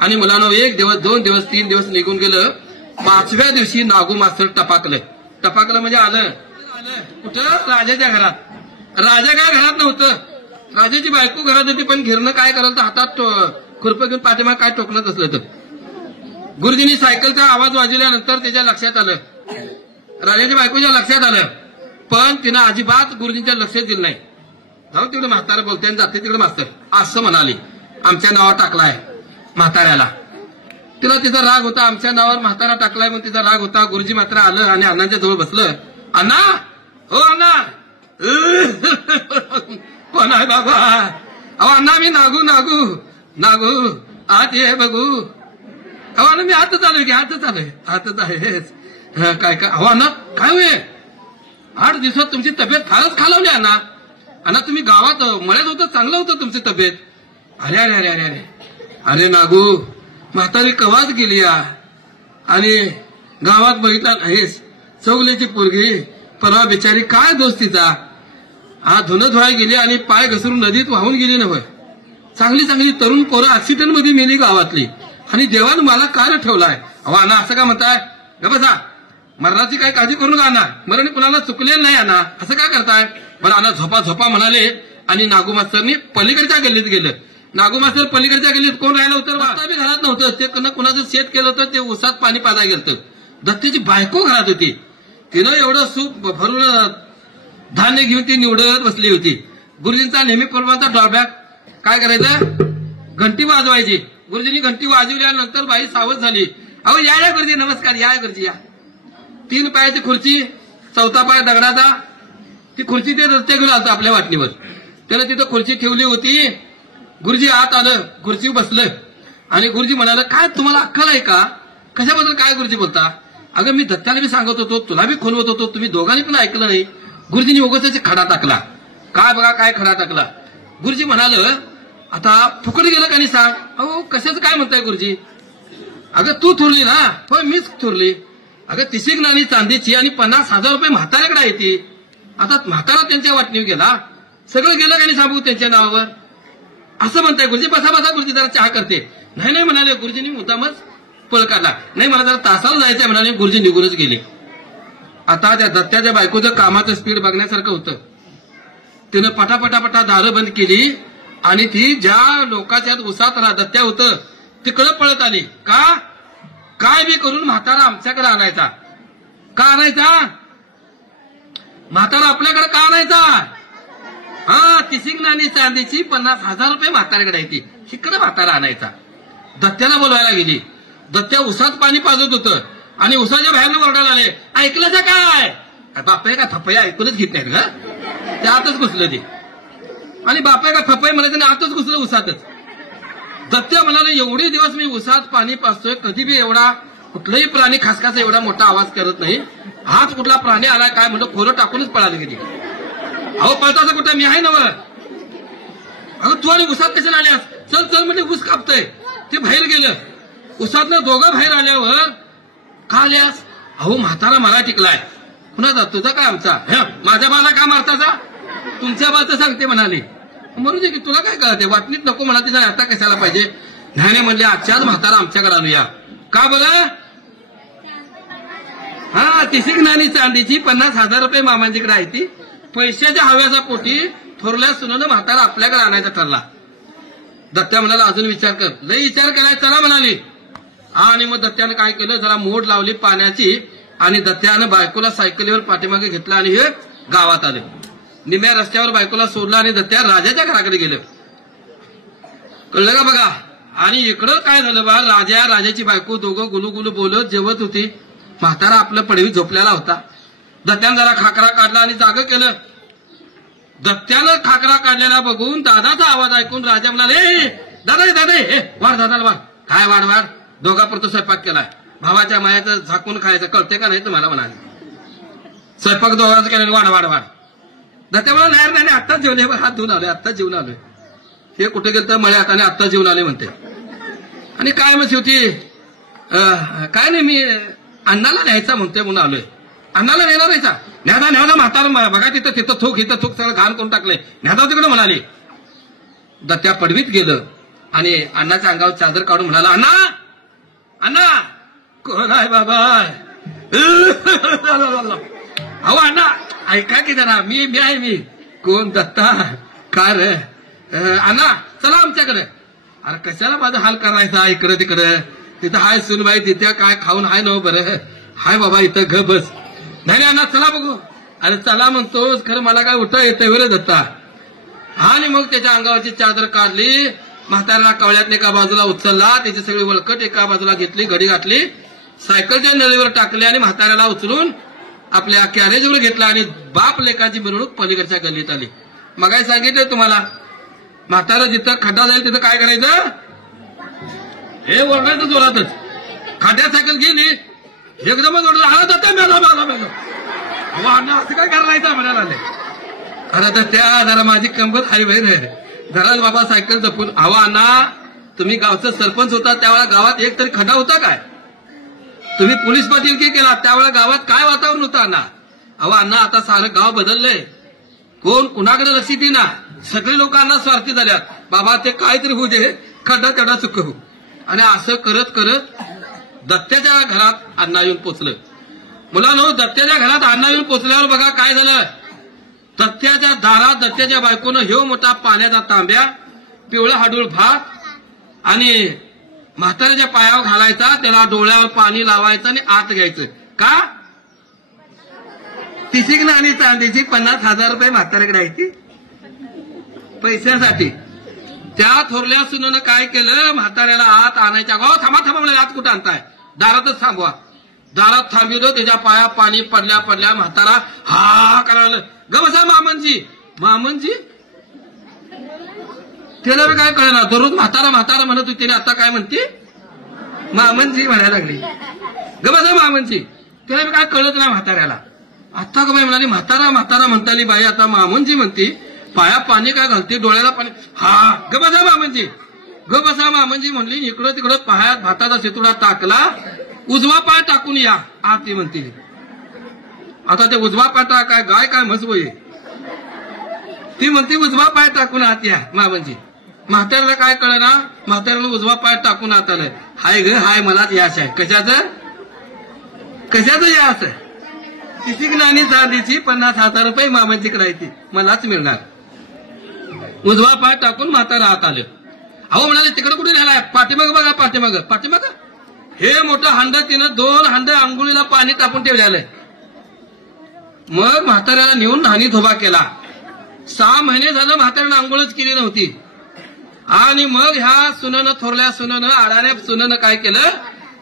आणि मुलांना 1 दिवस 2 दिवस 3 दिवस निघून गेलं. 5व्या दिवशी नागू मास्तर टपाकलं म्हणजे आलं कुठं, राजाच्या घरात. राजा काय घरात नव्हतं, राजाची बायको घरात होती. पण घिरणं काय करायला तर हातात खुरपं घेऊन पाठीमाग काय टोकलत असलं तर. गुरुजींनी सायकलचा आवाज वाजवल्यानंतर त्याच्या लक्षात आलं, राजाच्या बायकोच्या लक्षात आलं. पण तिनं अजिबात गुरुजींच्या लक्षात दिलं नाही. जाऊ तिकडे म्हातारा बोलते जाते तिकडे मास्तर असं म्हणाली. आमच्या नावावर टाकलाय म्हाताऱ्याला. तिला तिचा राग होता, आमच्या नावावर म्हातारा टाकलाय म्हणून तिचा राग होता. गुरुजी मात्र आलं आणि अण्णांच्या जवळ बसलं. अण्णा हो अण्णा. कोण आहे बाबा. अहो अण्णा मी नागू आत ये बघू. अहो अण्णा मी आतच आलोय की आतच आहेस. काय अहो अण्णा काय होय, 8 दिवसात तुमची तब्येत फारच खालावली अण्णा. अण्णा तुम्ही गावात मळ्यात होतं, चांगलं होतं तुमची तब्येत. अरे नागू म्हातारी कवाच गेली या. आणि गावात बघितला नाहीस, चौगल्याची पोरगी परवा बिचारी काय दोष तिचा. धुणं धुवाय गेली आणि पाय घसरून नदीत वाहून गेली नव्हे. चांगली तरुण पोरं ऍक्सिडेंट मध्ये मेली गावातली. आणि देवानं मला काय ठेवलाय. अहो अण्णा असं का म्हणताय, बसा मरणाची काय काळजी करू नका अण्णा, मरण कुणाला चुकलेलं नाही अण्णा, असं काय करताय. पण अण्णा झोपा म्हणाले. आणि नागू मास्तरनी पलीकडच्या गल्लीत गेलं. नागू मास्तर पलीकडच्या गल्लीत कोण राहिलं होतं, वाजता बी घरात नव्हतं. ते कुणाचं शेत केलं होतं, ते उसात पाणी पाजा गेलं. दत्तीची बायको घरात होती. तिनं एवढं सूप भरून धान्य घेऊन ती निवडत बसली होती. गुरुजींचा नेहमीप्रमाणेचा ड्रॉबॅक काय करायचं, घंटी वाजवायची. गुरुजींनी घंटी वाजवल्यानंतर बाई सावध झाली. अहो या गुरुजी, नमस्कार, या गुरुजी या. 3 पायाची खुर्ची, 4था पाय दगडाचा. ती खुर्ची ते रस्ते घेऊन आलतं आपल्या वाटणीवर. त्यानं तिथं खुर्ची ठेवली होती. गुरुजी आत आलं, खुर्चीवर बसलं आणि गुरुजी म्हणाले, काय तुम्हाला अक्कल आहे का, कशाबद्दल काय गुरुजी बोलता. अगं मी दत्ताला बी सांगत होतो, तुला बी खोलवत होतो, तुम्ही दोघांनी पण ऐकलं नाही. गुरुजींनी उगाच खडा टाकला. काय बघा काय खडा टाकला. गुरुजी म्हणाल, आता फुकट गेलं का नाही सांग. अहो कशाचं काय म्हणताय गुरुजी. अगं तू थोरली ना. हो मीच थोरली. अगं 30 नाणी चांदीची आणि 50,000 रुपये म्हाताऱ्याकडे आहे ती. आता म्हातारा त्यांच्या वाटणीवर गेला, सगळं गेलं का नाही सांगू त्यांच्या नावावर, असं म्हणताय गुरुजी. बसा बसा गुरुजी, जरा चहा करते. नाही नाही म्हणाले गुरुजींनी, मुद्दामच पळ काढला. नाही मला जरा तासाला जायचंय म्हणाले. गुरुजी निघूनच गेले. आता त्या दत्त्याच्या बायकोचं कामाचं स्पीड बघण्यासारखं होतं. तिनं पटापटापटा दारं बंद केली आणि ती ज्या लोकांच्या उसात दत्त्या होतं तिकडं पळत आली. का काय बी करून म्हातारा आमच्याकडे आणायचा. का आणायचा, म्हातारा आपल्याकडे का आणायचा. हा 30 नाणी चांदीची 50,000 रुपये म्हाताऱ्याकडे आहे ती. इकडे म्हातारा आणायचा. दत्त्याला बोलवायला गेली. दत्त्या उसात पाणी पाजत होतं आणि उसाच्या बाहेरनं ओरडायला आले, ऐकलं का काय. बापय का थपय ऐकूनच घेत नाहीत का. ते आतच घुसलं ते. आणि बापय का थपय म्हणायचं आणि आतच घुसलं उसातच. दत्त्या म्हणाले, एवढे दिवस मी उसात पाणी पाजतोय, कधी बी एवढा कुठलाही प्राणी खासखास एवढा मोठा आवाज करत नाही. हाच कुठला प्राणी आलाय काय म्हणलं, खोरं टाकूनच पळाले कधी. अहो पळताचं कुठं, मी आहे ना. अगं तू आणि उसात कशाला आल्यास. चल चल म्हणजे ऊस कापतय. ते बाहेर गेलं. उसातनं दोघं बाहेर आल्यावर, का आल्यास. अहो म्हातारा मला टिकलाय. कुणाचा, तुझा काय आमचा. माझ्या बाला का मारताचा, तुमच्या बाचं सांगते म्हणाले. मरू दे की, तुला काय कळते, वाटणीत नको म्हणाले. आता कशाला पाहिजे. नाही म्हणले, आजच्याच म्हातारा आमच्याकडे आणूया. का बरं. हा 30 नाणी चांदीची 50,000 रुपये मामांजीकडे आहे ती. पैशाच्या हव्याचा पोटी थोरल्या सुनानं म्हातारा आपल्याकडे आणायचा ठरला. दत्त्या म्हणाला, अजून विचार कर. लई विचार करायला चला म्हणाली. आणि मग दत्त्यानं काय केलं, जरा मोड लावली पाण्याची आणि दत्त्यानं बायकोला सायकलीवर पाठीमागे घेतला आणि हे गावात आले. निम्या रस्त्यावर बायकोला सोडला आणि दत्त्या राजाच्या घराकडे गेलं. कळलं का बघा. आणि इकडं काय झालं बा, राजाची बायको दोघं गुलू बोलत जेवत होती. म्हातारा आपलं पडवीत झोपलेला होता. दत्त्यानं जरा खाकरा काढला आणि जागं केलं. दत्त्यानं खाकरा काढलेला बघून दादाचा आवाज ऐकून राजा म्हणाले, दादा वाढ दादाला वाढ. काय वाढ, दोघापुरतं स्वयंपाक केलाय. भावाच्या मायाचं झाकून खायचं, कळते का नाही तुम्हाला म्हणाले. स्वयंपाक दोघांचं केलं, वाढ. दत्त्या म्हणाला, नाही आत्ताच जेवले, हात धुवून आलोय, आत्ताच जेवून आलोय. हे कुठे गेलं तर मळ्यात आणि आत्ताच जेवून आले म्हणते. आणि काय मग शेवटी काय नाही, मी अण्णाला न्यायचा म्हणतोय म्हणून आलोय. अण्णाला नेणार नाहीचा. न्यादा म्हातारा बघा तिथं थोक सगळं घाण करून टाकलंय. न्यादा तिकडे म्हणाले. दत्त्या पडवीत गेलं आणि अण्णाच्या अंगावर चादर काढून म्हणाला, अण्णा कोण आहे बाबा. अहो अण्णा ऐका की जरा, मी आहे. मी कोण, दत्ता. का रे अण्णा, चला आमच्याकडे. अरे कशाला माझा हाल करायचा इकडं तिकडं. तिथं हाय सुनबाई, तिथे काय खाऊन हाय न बरं. हाय बाबा इथं घ बस. नाही अण्णा चला बघू. अरे चला म्हणतोस, खरं मला काय उठा येतंय बरं दत्ता. आणि मग त्याच्या अंगावरची चादर काढली. म्हाताऱ्याला कवळ्यातले एका बाजूला उचलला, त्याची सगळी वळकट एका बाजूला घेतली, घडी घातली, सायकलच्या नळीवर टाकली आणि म्हाताऱ्याला उचलून आपल्या कॅरेजवर घेतला आणि बाप लेकाची मिरवणूक पलीकडच्या गल्लीत आली. मगाही सांगितलं तुम्हाला, म्हातारा जिथं खड्डा जाईल तिथं काय करायचं, हे ओरडायचं जोरातच. खड्ड्यात सायकल गेली, एकदमच ओरडला, हा जाता मेला असं काय करायचं म्हणायला आले. अरे तर त्या जरा माझी कंबर हाय बाहेर आहे, जरा बाबा सायकल जपून. हवा अण्णा, तुम्ही गावचं सरपंच होता त्यावेळेला गावात एक तरी खड्डा होता काय. तुम्ही पोलीस पाटीलकी केला त्यावेळेला गावात काय वातावरण होतं अण्णा. अहो अण्णा, आता सारं गाव बदललंय. कोण कुणाकडे लक्ष देना, सगळे लोकांना स्वार्थी झाल्यात. बाबा ते काहीतरी होऊ दे, खड्डा तेवढा चुक होऊ. आणि असं करत करत दत्त्याच्या घरात अण्णा येऊन पोचलं. मुलांनो, दत्त्याच्या घरात अण्णा येऊन पोचल्यावर बघा काय झालं. दत्त्याच्या दारात दत्त्याच्या बायकोनं ह्यो मोठा पाण्याचा तांब्या, पिवळा हाडूळ भात आणि म्हाताऱ्याच्या पायावर घालायचा, त्याला डोळ्यावर पाणी लावायचं आणि आत घ्यायचं. का 30 नाणी चांदीची 50,000 रुपये म्हाताऱ्याकडे आहे ती. पैशासाठी त्या थोरल्या सुनेनं काय केलं, म्हाताऱ्याला आत आणायच्या गाव थांबा थांबा म्हणजे आत कुठं आणताय, दारातच थांबवा. दारात थांबविलं, त्याच्या पाया पाणी पडल्या पडल्या म्हातारा हा करायला ग बसा मामनजी. मामनजी त्याला काय कळणार, दररोज म्हातारा म्हातारा म्हणत होती ना, आता काय म्हणते मामनजी म्हणायला लागली. ग बसा मामनजी. त्याला काय कळत नाही म्हाताऱ्याला. आता का बाई म्हणाली म्हातारा म्हातारा म्हणताली बाई आता मामनजी म्हणते, पाया पाणी काय घालते, डोळ्याला पाणी. हा ग बसा मामनजी. ग बसा मामनजी म्हणली. इकडं तिकडं पायात भाताचा शितुडा टाकला, उजवा पाय टाकून या आत ती म्हणते. आता ते उजवा पाय काय गाय काय म्हसवं आहे, ती म्हणते उजवा पाय टाकून आत या मामनजी. म्हाताऱ्याला काय कळना, म्हाताऱ्याला उजवा पाय टाकून आत आलं. हाय ग हाय मलाच यास आहे. कशाचं कशाचं यास आहे. तिची ज्ञानी चांदीची 50,000 रुपये मामनजीकडे आहे, ती मलाच मिळणार. उजवा पाय टाकून म्हातारा आत आलं. अहो म्हणाले तिकडे कुठे न्यायलाय, पाठीमाग बघा पाठीमाग पाठीमाग. हे मोठं हांड, तिनं 2 हांड आंघोळीला पाणी तापून ठेवलेलं. मग म्हाताऱ्याला नेऊन न्हाणीत उभा केला. 6 महिने झालं म्हाताऱ्यानं आंघोळच केली नव्हती. आणि मग ह्या सुनेनं, थोरल्या सुनेनं, आडाण्या सुनेनं काय केलं,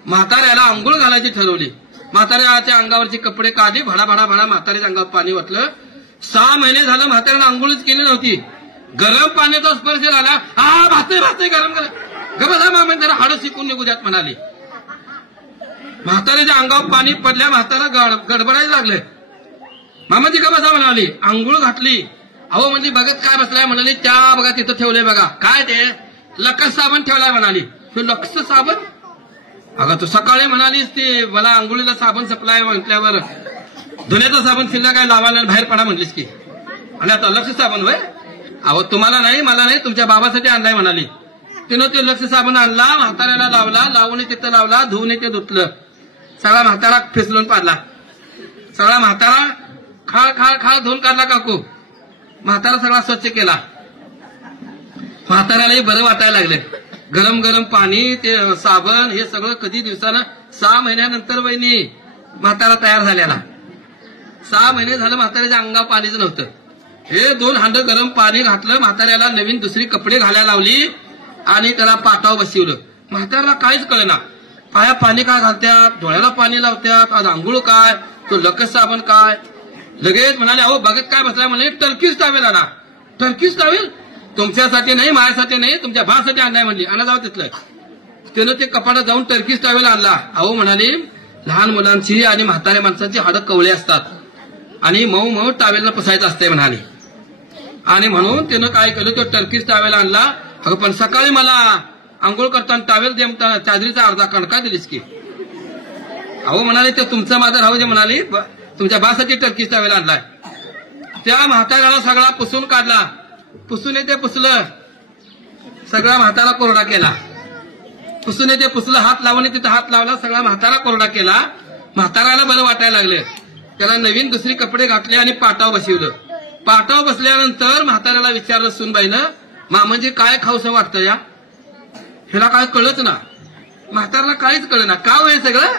म्हाताऱ्याला आंघोळ घालायची ठरवली. म्हाताऱ्याच्या अंगावरचे कपडे काढले, भडा भडा भडा म्हाताऱ्याच्या अंगावर पाणी ओतलं. 6 महिने झालं म्हाताऱ्यानं आंघोळच केली नव्हती. गरम पाण्याचा स्पर्श झाला. हा भाते भाते गरम गरम गबसा मामन जरा हाडं शिकून निघू द्यात म्हणाली. म्हाताऱ्याच्या अंगावर पाणी पडल्या, म्हातारा गडबडायला लागले. मामाजी गबसा म्हणाली. आंघोळ घातली. अहो म्हणजे बघत काय बसलाय म्हणाली, त्या बघा तिथं ठेवलंय बघा, काय ते लक्स साबण ठेवलाय म्हणाली. तो लक्स साबण. अगं तू सकाळी म्हणालीस ते मला आंघोळीला साबण सप्लाय म्हटल्यावर धुण्याचा साबण शिल्लक काय लावायला बाहेर पडा म्हटलीस की, आणि आता लक्ष साबण होय. अहो तुम्हाला नाही मला नाही तुमच्या बाबासाठी आणलाय म्हणाली. तिनं ते लक्ष साबण आणला, म्हाताऱ्याला लावला, लावून तिथं लावला, धुवून ते धुतलं. सगळा म्हातारा फिसलून पाडला. सगळा म्हातारा खाळ खाळ खाळ धुवून काढला काकू. म्हातारा सगळा स्वच्छ केला. म्हाताऱ्यालाही बरं वाटायला लागले. गरम गरम पाणी, ते साबण, हे सगळं कधी दिवसानं 6 महिन्यानंतर बहिणी म्हातारा तयार झालेला. 6 महिने झालं म्हाताऱ्याच्या अंगावर पाणीच नव्हतं. हे 2 हांड गरम पाणी घातलं, म्हाताऱ्याला नवीन दुसरी कपडे घालायला लावली आणि त्याला पाटावर बसवलं. म्हाताऱ्याला काहीच कळेना. पाया पाणी काय घालत्यात, डोळ्याला पाणी लावत्यात, आज आंघोळ काय, तो लकस साबण काय. लगेच म्हणाले अहो बघत काय बसलाय म्हणे, टर्कीच टावेल आणा. टर्कीच टावेल तुमच्यासाठी नाही, माझ्यासाठी नाही, तुमच्या भासाठी आणलाय म्हणली. आणा जाऊ तिथलं. त्यानं ते कपाटात जाऊन टर्कीच टावेल आणला. अहो म्हणाली लहान मुलांची आणि म्हाताऱ्या माणसांची हाडं कवळे असतात आणि मऊ मऊ टावेलनं पसायचं असतंय म्हणाली. आणि म्हणून त्यानं काय केलं, तो टर्कीच टावेल आणला. अगं पण सकाळी मला आंघोळ करताना टावेल देमता चादरीचा अर्धा कणका दिलीस की. अहो म्हणाले ते तुमचं माझं राहू दे म्हणाली, तुमच्या बासाठी टर्कीच टावेल आणलाय. त्या म्हाताऱ्याला सगळा पुसून काढला. पुसून येते पुसलं, सगळा म्हातारा कोरडा केला. पुसून येते पुसलं, हात लावून तिथं हात लावला, सगळा म्हातारा कोरडा केला. म्हाताऱ्याला बरं वाटायला लागले. त्याला नवीन दुसरी कपडे घातले आणि पाटावर बसवलं. पाटावर बसल्यानंतर म्हाताऱ्याला विचारलं सुनबाईनं, मामाजी काय खाऊसं वाटतं या. ह्याला काय कळत ना, म्हाताऱ्याला काहीच कळना. का होय सगळं.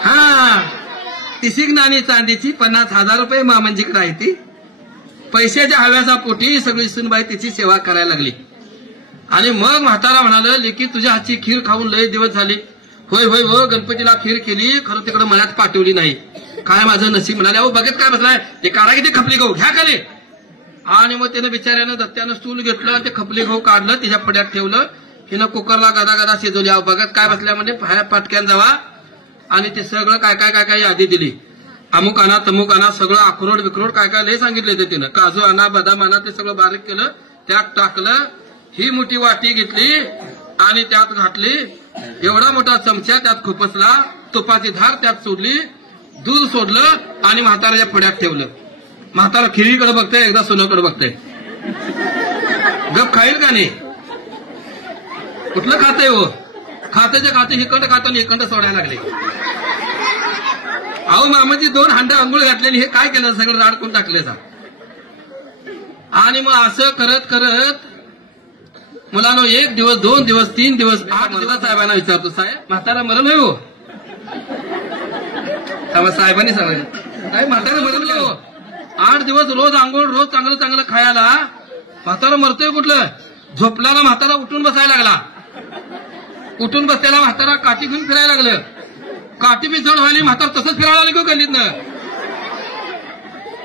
हा तिसी ज्ञानी चांदीची 50,000 रुपये मामांजीकडे आहे. ती पैशाच्या हव्यासा पोटी सगळी सुनबाई तिची सेवा करायला लागली. आणि मग म्हातारा म्हणाल, लेकी तुझ्या हातची खीर खाऊन लय दिवस झाली. होय होय हो गणपतीला खीर केली, खरं तिकडं मळ्यात पाठवली नाही. काय माझं नशीब म्हणाले. अहो बघत काय बसलाय, ते काढा किती खपली गहू घ्या खाली. आणि मग त्यानं बिचाऱ्यानं दत्त्यानं स्टूल घेतलं, ते खपली गहू काढलं, तिच्या पड्यात ठेवलं. हिनं कुकरला गदा गदा शिजवली. अहो बघत काय बसल्या म्हणजे पाटक्यान जावा. आणि ते सगळं काय काय काय काय यादी दिली. अमुक आणा तमुक आणा, सगळं अक्रोड बिक्रोड काय काय लय सांगितले ते तिनं. काजू आणा बदाम आणा, ते सगळं बारीक केलं, त्यात टाकलं. ही मोठी वाटी घेतली आणि त्यात घातली. एवढा मोठा चमचा त्यात खुपसला, तुपाची धार त्यात सोडली, दूध सोडलं आणि म्हाताऱ्याच्या पड्यात ठेवलं. म्हातारा खिरीकडे बघतंय, एकदा सोन्याकडे बघतंय. गप खाईल का नाही. कुठलं खातंय हो. खात्याच्या खाते हिकंड खातं हिकंड सोडायला लागले. अहो मामाची 2 हांड आंघोळ घातलेली, हे काय केलं सगळं राडकून टाकले जा. आणि मग असं करत करत मुलांनो 1 दिवस 2 दिवस 3 दिवस 8 दिवस साहेबांना विचारतो, साहेब म्हातारा मरण नाही हो. साहेबांनी सांगितलं काय म्हातारा मरण नाही हो. 8 दिवस रोज आंघोळ, रोज चांगलं चांगलं खायला. म्हातारा मरतोय कुठलं? झोपल्याला म्हातारा उठून बसायला लागला. उठून बसल्याला म्हातारा काठी घेऊन फिरायला लागलं. काठी बी जड व्हायली, म्हातारा तसंच फिरायला लागली गल्लीतनं.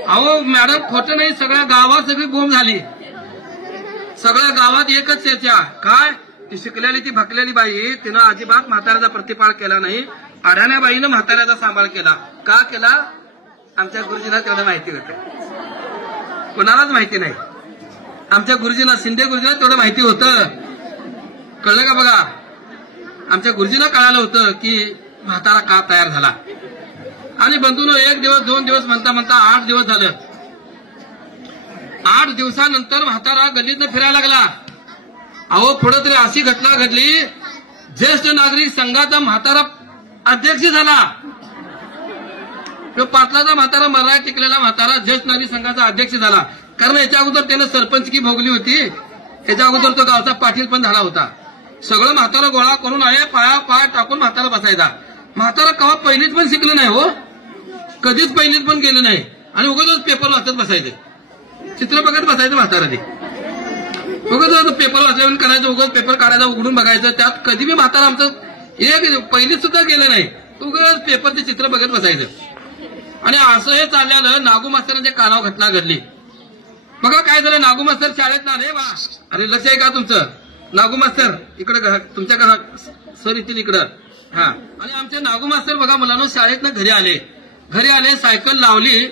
अहो मॅडम खोटं नाही, सगळ्या गावात सगळी बोंब झाली. सगळ्या गावात एकच चर्चा. काय? ती शिकलेली ती भकलेली बाई तिनं अजिबात म्हाताऱ्याचा प्रतिपाळ केला नाही. अडाण्या बाईनं म्हाताऱ्याचा सांभाळ केला. का केला? आमच्या गुरुजींना तेवढं माहिती होतं, कोणालाच माहिती नाही. आमच्या गुरुजींना, शिंदे गुरुजींना तेवढं माहिती होतं. कळलं का बघा? आमच्या गुरुजींना कळालं होतं की म्हातारा का तयार झाला. आणि बंधूनो 1 दिवस 2 दिवस म्हणता म्हणता 8 दिवस झालं. 8 दिवसानंतर म्हातारा गल्लीतनं फिरायला लागला. अहो पुढे तरी अशी घटना घडली, ज्येष्ठ नागरिक संघाचा म्हातारा अध्यक्ष झाला. तो पाटलाचा म्हातारा मराठा टिकलेला म्हातारा ज्येष्ठ नागरिक संघाचा अध्यक्ष झाला. कारण याच्या अगोदर त्यानं सरपंचकी भोगली होती. याच्या अगोदर तो गावचा पाटील पण झाला होता. सगळं म्हातारा गोळा करून आहे, पाया पाय टाकून म्हातारा बसायचा. म्हातारा कवा पहिलीत पण शिकलं नाही हो, कधीच पहिलीत पण गेलं नाही. आणि उगाच पेपर वाचत बसायचे, चित्र बघत बसायचं म्हातारा. ते उगाच पेपर वाचल्यावर करायचं, उगाच पेपर काढायचा, उघडून बघायचं. त्यात कधी बी म्हातारा आमचं एक पहिलीत सुद्धा गेलं नाही. उगाच पेपरचे चित्र बघत बसायचं. आणि असं हे चाललेलं नागू मास्तरांच्या कानावर घटना घडली. बघा काय झालं. नागू मास्तर शाळेत ना रे वा, अरे लक्ष आहे का तुमचं? नागू मास्तर इकडे तुमच्या घरात सर येतील इकडं. हा, आणि आमचे नागू मास्तर बघा मुलांना शाळेतनं घरी आले, सायकल लावली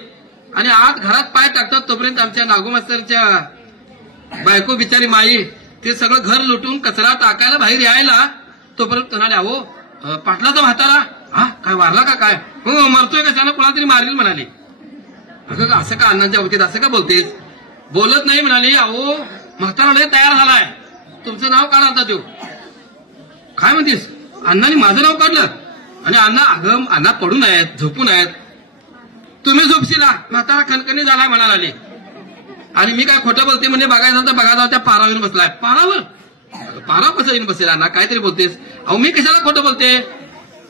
आणि आत घरात पाय टाकतात. तोपर्यंत आमच्या नागू मास्तरच्या बायको बिचारी माई ते सगळं घर लुटून कचरा टाकायला बाहेर यायला. तोपर्यंत म्हणाले, अहो पाटलाचा म्हातारा हा काय वारला का काय? हो मरतोय कशानं, कोणाला तरी मारेल म्हणाली. अगं असं का अण्णांच्या बाबतीत असं का बोलतेस? बोलत नाही म्हणाली. अहो म्हातारा लय तयार झालाय, तुमचं नाव काढा आता. तो काय म्हणतेस? अण्णांनी माझं नाव काढलं. आणि अण्णा अगं अण्णा पडून आहेत, झोपून आहेत. तुम्ही झोपशिला, म्हातारा खणखणी झालाय म्हणाला. आणि मी काय खोटं बोलते म्हणजे बघायचं तर बघा जाऊ त्या पारावर येऊन बसलाय. पारा कसं येऊन बसेल अण्णा? काहीतरी बोलतेस. अहो मी कशाला खोटं बोलते?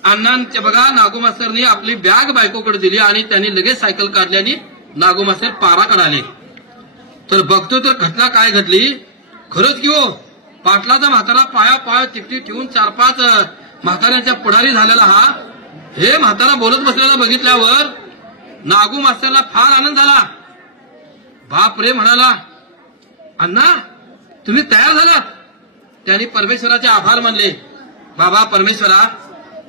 अण्णांच्या बघा नागू मास्तरनी आपली बॅग बायकोकडे दिली आणि त्यांनी लगेच सायकल काढली आणि नागू मास्तर पाराकडे आले. तर बघतो तर घटना काय घडली. खरंच की हो, पाटलाचा म्हातारा पाया पाय टिकटी ठेवून 4-5 म्हाताऱ्यांच्या पुढारी झालेला हा. हे म्हातारा बोलत बसलेला बघितल्यावर नागू मास्तरला फार आनंद झाला. बाप रे म्हणाला, अण्णा तुम्ही तयार झालात. त्यांनी परमेश्वराचे आभार मानले. बाबा परमेश्वरा,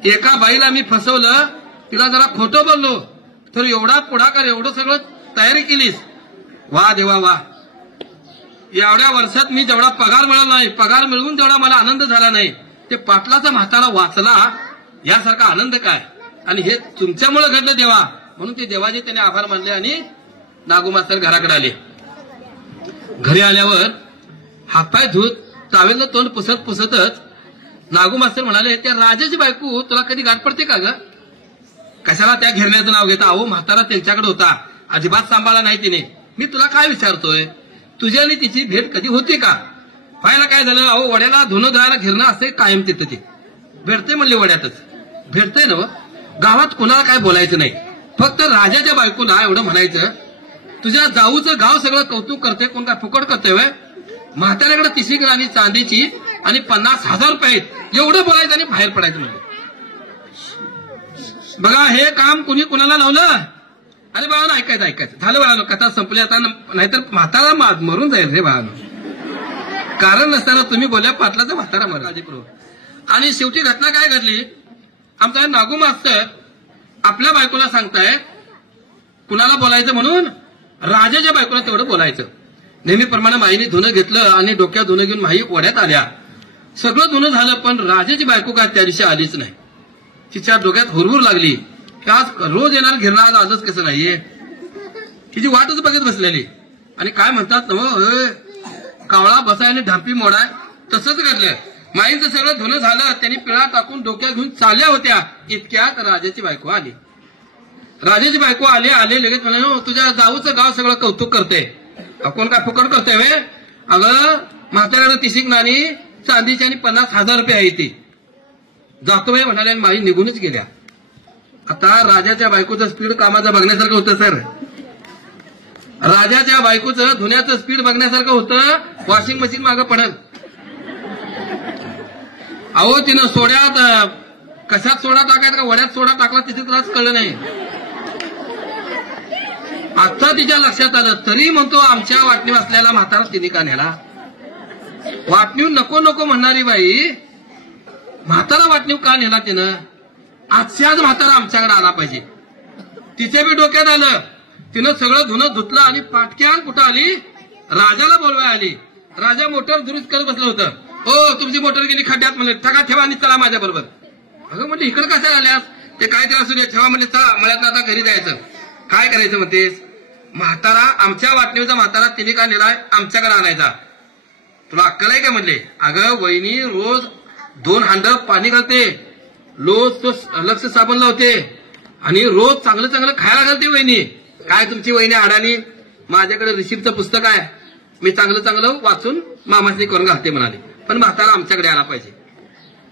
एका बाईला मी फसवलं, तिला जरा खोटं बोललो, तर एवढा पुढाकार, एवढं सगळं तयारी केलीस. वा देवा वा. एवढ्या वर्षात मी जेवढा पगार मिळाला नाही, पगार मिळवून जेवढा मला आनंद झाला नाही, ते पाटलाचा म्हातारा वाचला यासारखा आनंद काय. आणि हे तुमच्यामुळे घडलं देवा. म्हणून ते देवाचे त्याने आभार मानले आणि नागू मास्तर घराकडे आले. घरी आल्यावर हातपाय धुत टावेलनं तोंड पुसतच नागू मास्तर म्हणाले, त्या राजाची बायको तुला कधी गाठ पडते का ग? कशाला त्या घेरण्याचं नाव घेता? अहो म्हातारा त्यांच्याकडे होता, अजिबात सांभाळला नाही तिने. मी तुला काय विचारतोय, तुझी आणि तिची भेट कधी होते का? पाहायला काय झालं, अहो वड्याला धुणं धुवायला घेरणं असं कायम तिथं ते भेटते म्हणले. वड्यातच भेटतंय ना. गावात कोणाला काय बोलायचं नाही, फक्त राजाच्या बायकोला एवढं म्हणायचं, तुझ्या जाऊचं गाव सगळं कौतुक करते, कोण काय फुकट करतोय वय? म्हाताऱ्याकडे 30 ग्रामी चांदीची आणि 50,000 रुपये आहेत, एवढं बोलायचं आणि बाहेर पडायचं म्हणजे. बघा हे काम कुणी कुणाला लावलं? अरे बाळानं ऐकायचं झालं बाळानं, कथा संपली आता, नाहीतर म्हातारा मरून जाईल रे बाळानं. कारण नसताना तुम्ही बोलल्या पाटलाचा म्हातारा मरला. आणि शेवटी घटना काय घडली, आमचा नागू मास्तर आपल्या बायकोला सांगताय कुणाला बोलायचं म्हणून, राजाच्या बायकोला तेवढं बोलायचं. नेहमीप्रमाणे माईने धुणं घेतलं आणि डोक्यात धुणं घेऊन माई ओढ्यात आल्या. सगळं धुणं झालं, पण राजाची बायको काय त्या दिवशी आलीच नाही. तिच्या डोक्यात हुरहुर लागली की आज रोज येणार घेणार, आजच कसं नाहीये. तिची वाटच बघत बसलेली. आणि काय म्हणतात ना, कावळा बसाय आणि ढापी मोडाय, तसंच घडलं. माईंचं सगळं धुणं झालं, त्यांनी पिळा टाकून डोक्यात घेऊन चालल्या होत्या, इतक्यात राजाची बायको आली. राजाची बायको आले लगेच म्हणाले, तुझ्या जाऊचं गाव सगळं कौतुक करते. कोण काय फुकट करते वे? अगं म्हाताऱ्यानं 30 नाणी चांदीची आणि 50,000 रुपये आहे ती. जातो वे म्हणाले आणि माई निघूनच गेल्या. आता राजाच्या बायकोचं स्पीड कामाचं बघण्यासारखं होतं सर. राजाच्या बायकोचं धुण्याचं स्पीड बघण्यासारखं होतं, वॉशिंग मशीन मागं पडल. अहो तिनं सोड्यात कशात सोडा टाकायचा का वड्यात सोडा टाकला तिथे त्रास कळलं नाही. आता तिच्या लक्षात आलं, तरी म्हणतो आमच्या वाटणीवर असलेला म्हातारा तिने का नेला. वाटणीव नको नको म्हणणारी बाई म्हातारा वाटणीव का नेला तिनं. आजच्याच म्हातारा आमच्याकडे आला पाहिजे. तिच्या बी डोक्यात आलं. तिनं सगळं धुणं धुतलं आणि पाटक्यान कुठं आली, राजाला बोलवाय आली. राजा मोटर दुरुस्त करत बसलं होतं. हो तुमची मोटर गेली खड्ड्यात म्हणले, ठगा ठेवा आणि चला माझ्या बरोबर. अगं म्हणजे इकडे कशा आल्यास, ते काय ते असू दे, ठेवा म्हणले, चला मळ्यात आता घरी जायचं. काय करायचं म्हणतेस. म्हातारा आमच्या वाटणीचा म्हातारा तिने का नेलाय आमच्याकडे आणायचा. तुला अक्कल आहे का म्हणले. अगं वहिनी रोज 2 हांड पाणी घालते, रोज तो लक्ष साबण लावते आणि रोज चांगलं चांगलं खायला घालते वहिनी. काय तुमची वहिनी अडाणी. माझ्याकडे रिसिप्टचं पुस्तक आहे, मी चांगलं चांगलं वाचून मामासनी करून घालते म्हणाले. पण म्हातारा आमच्याकडे आला पाहिजे,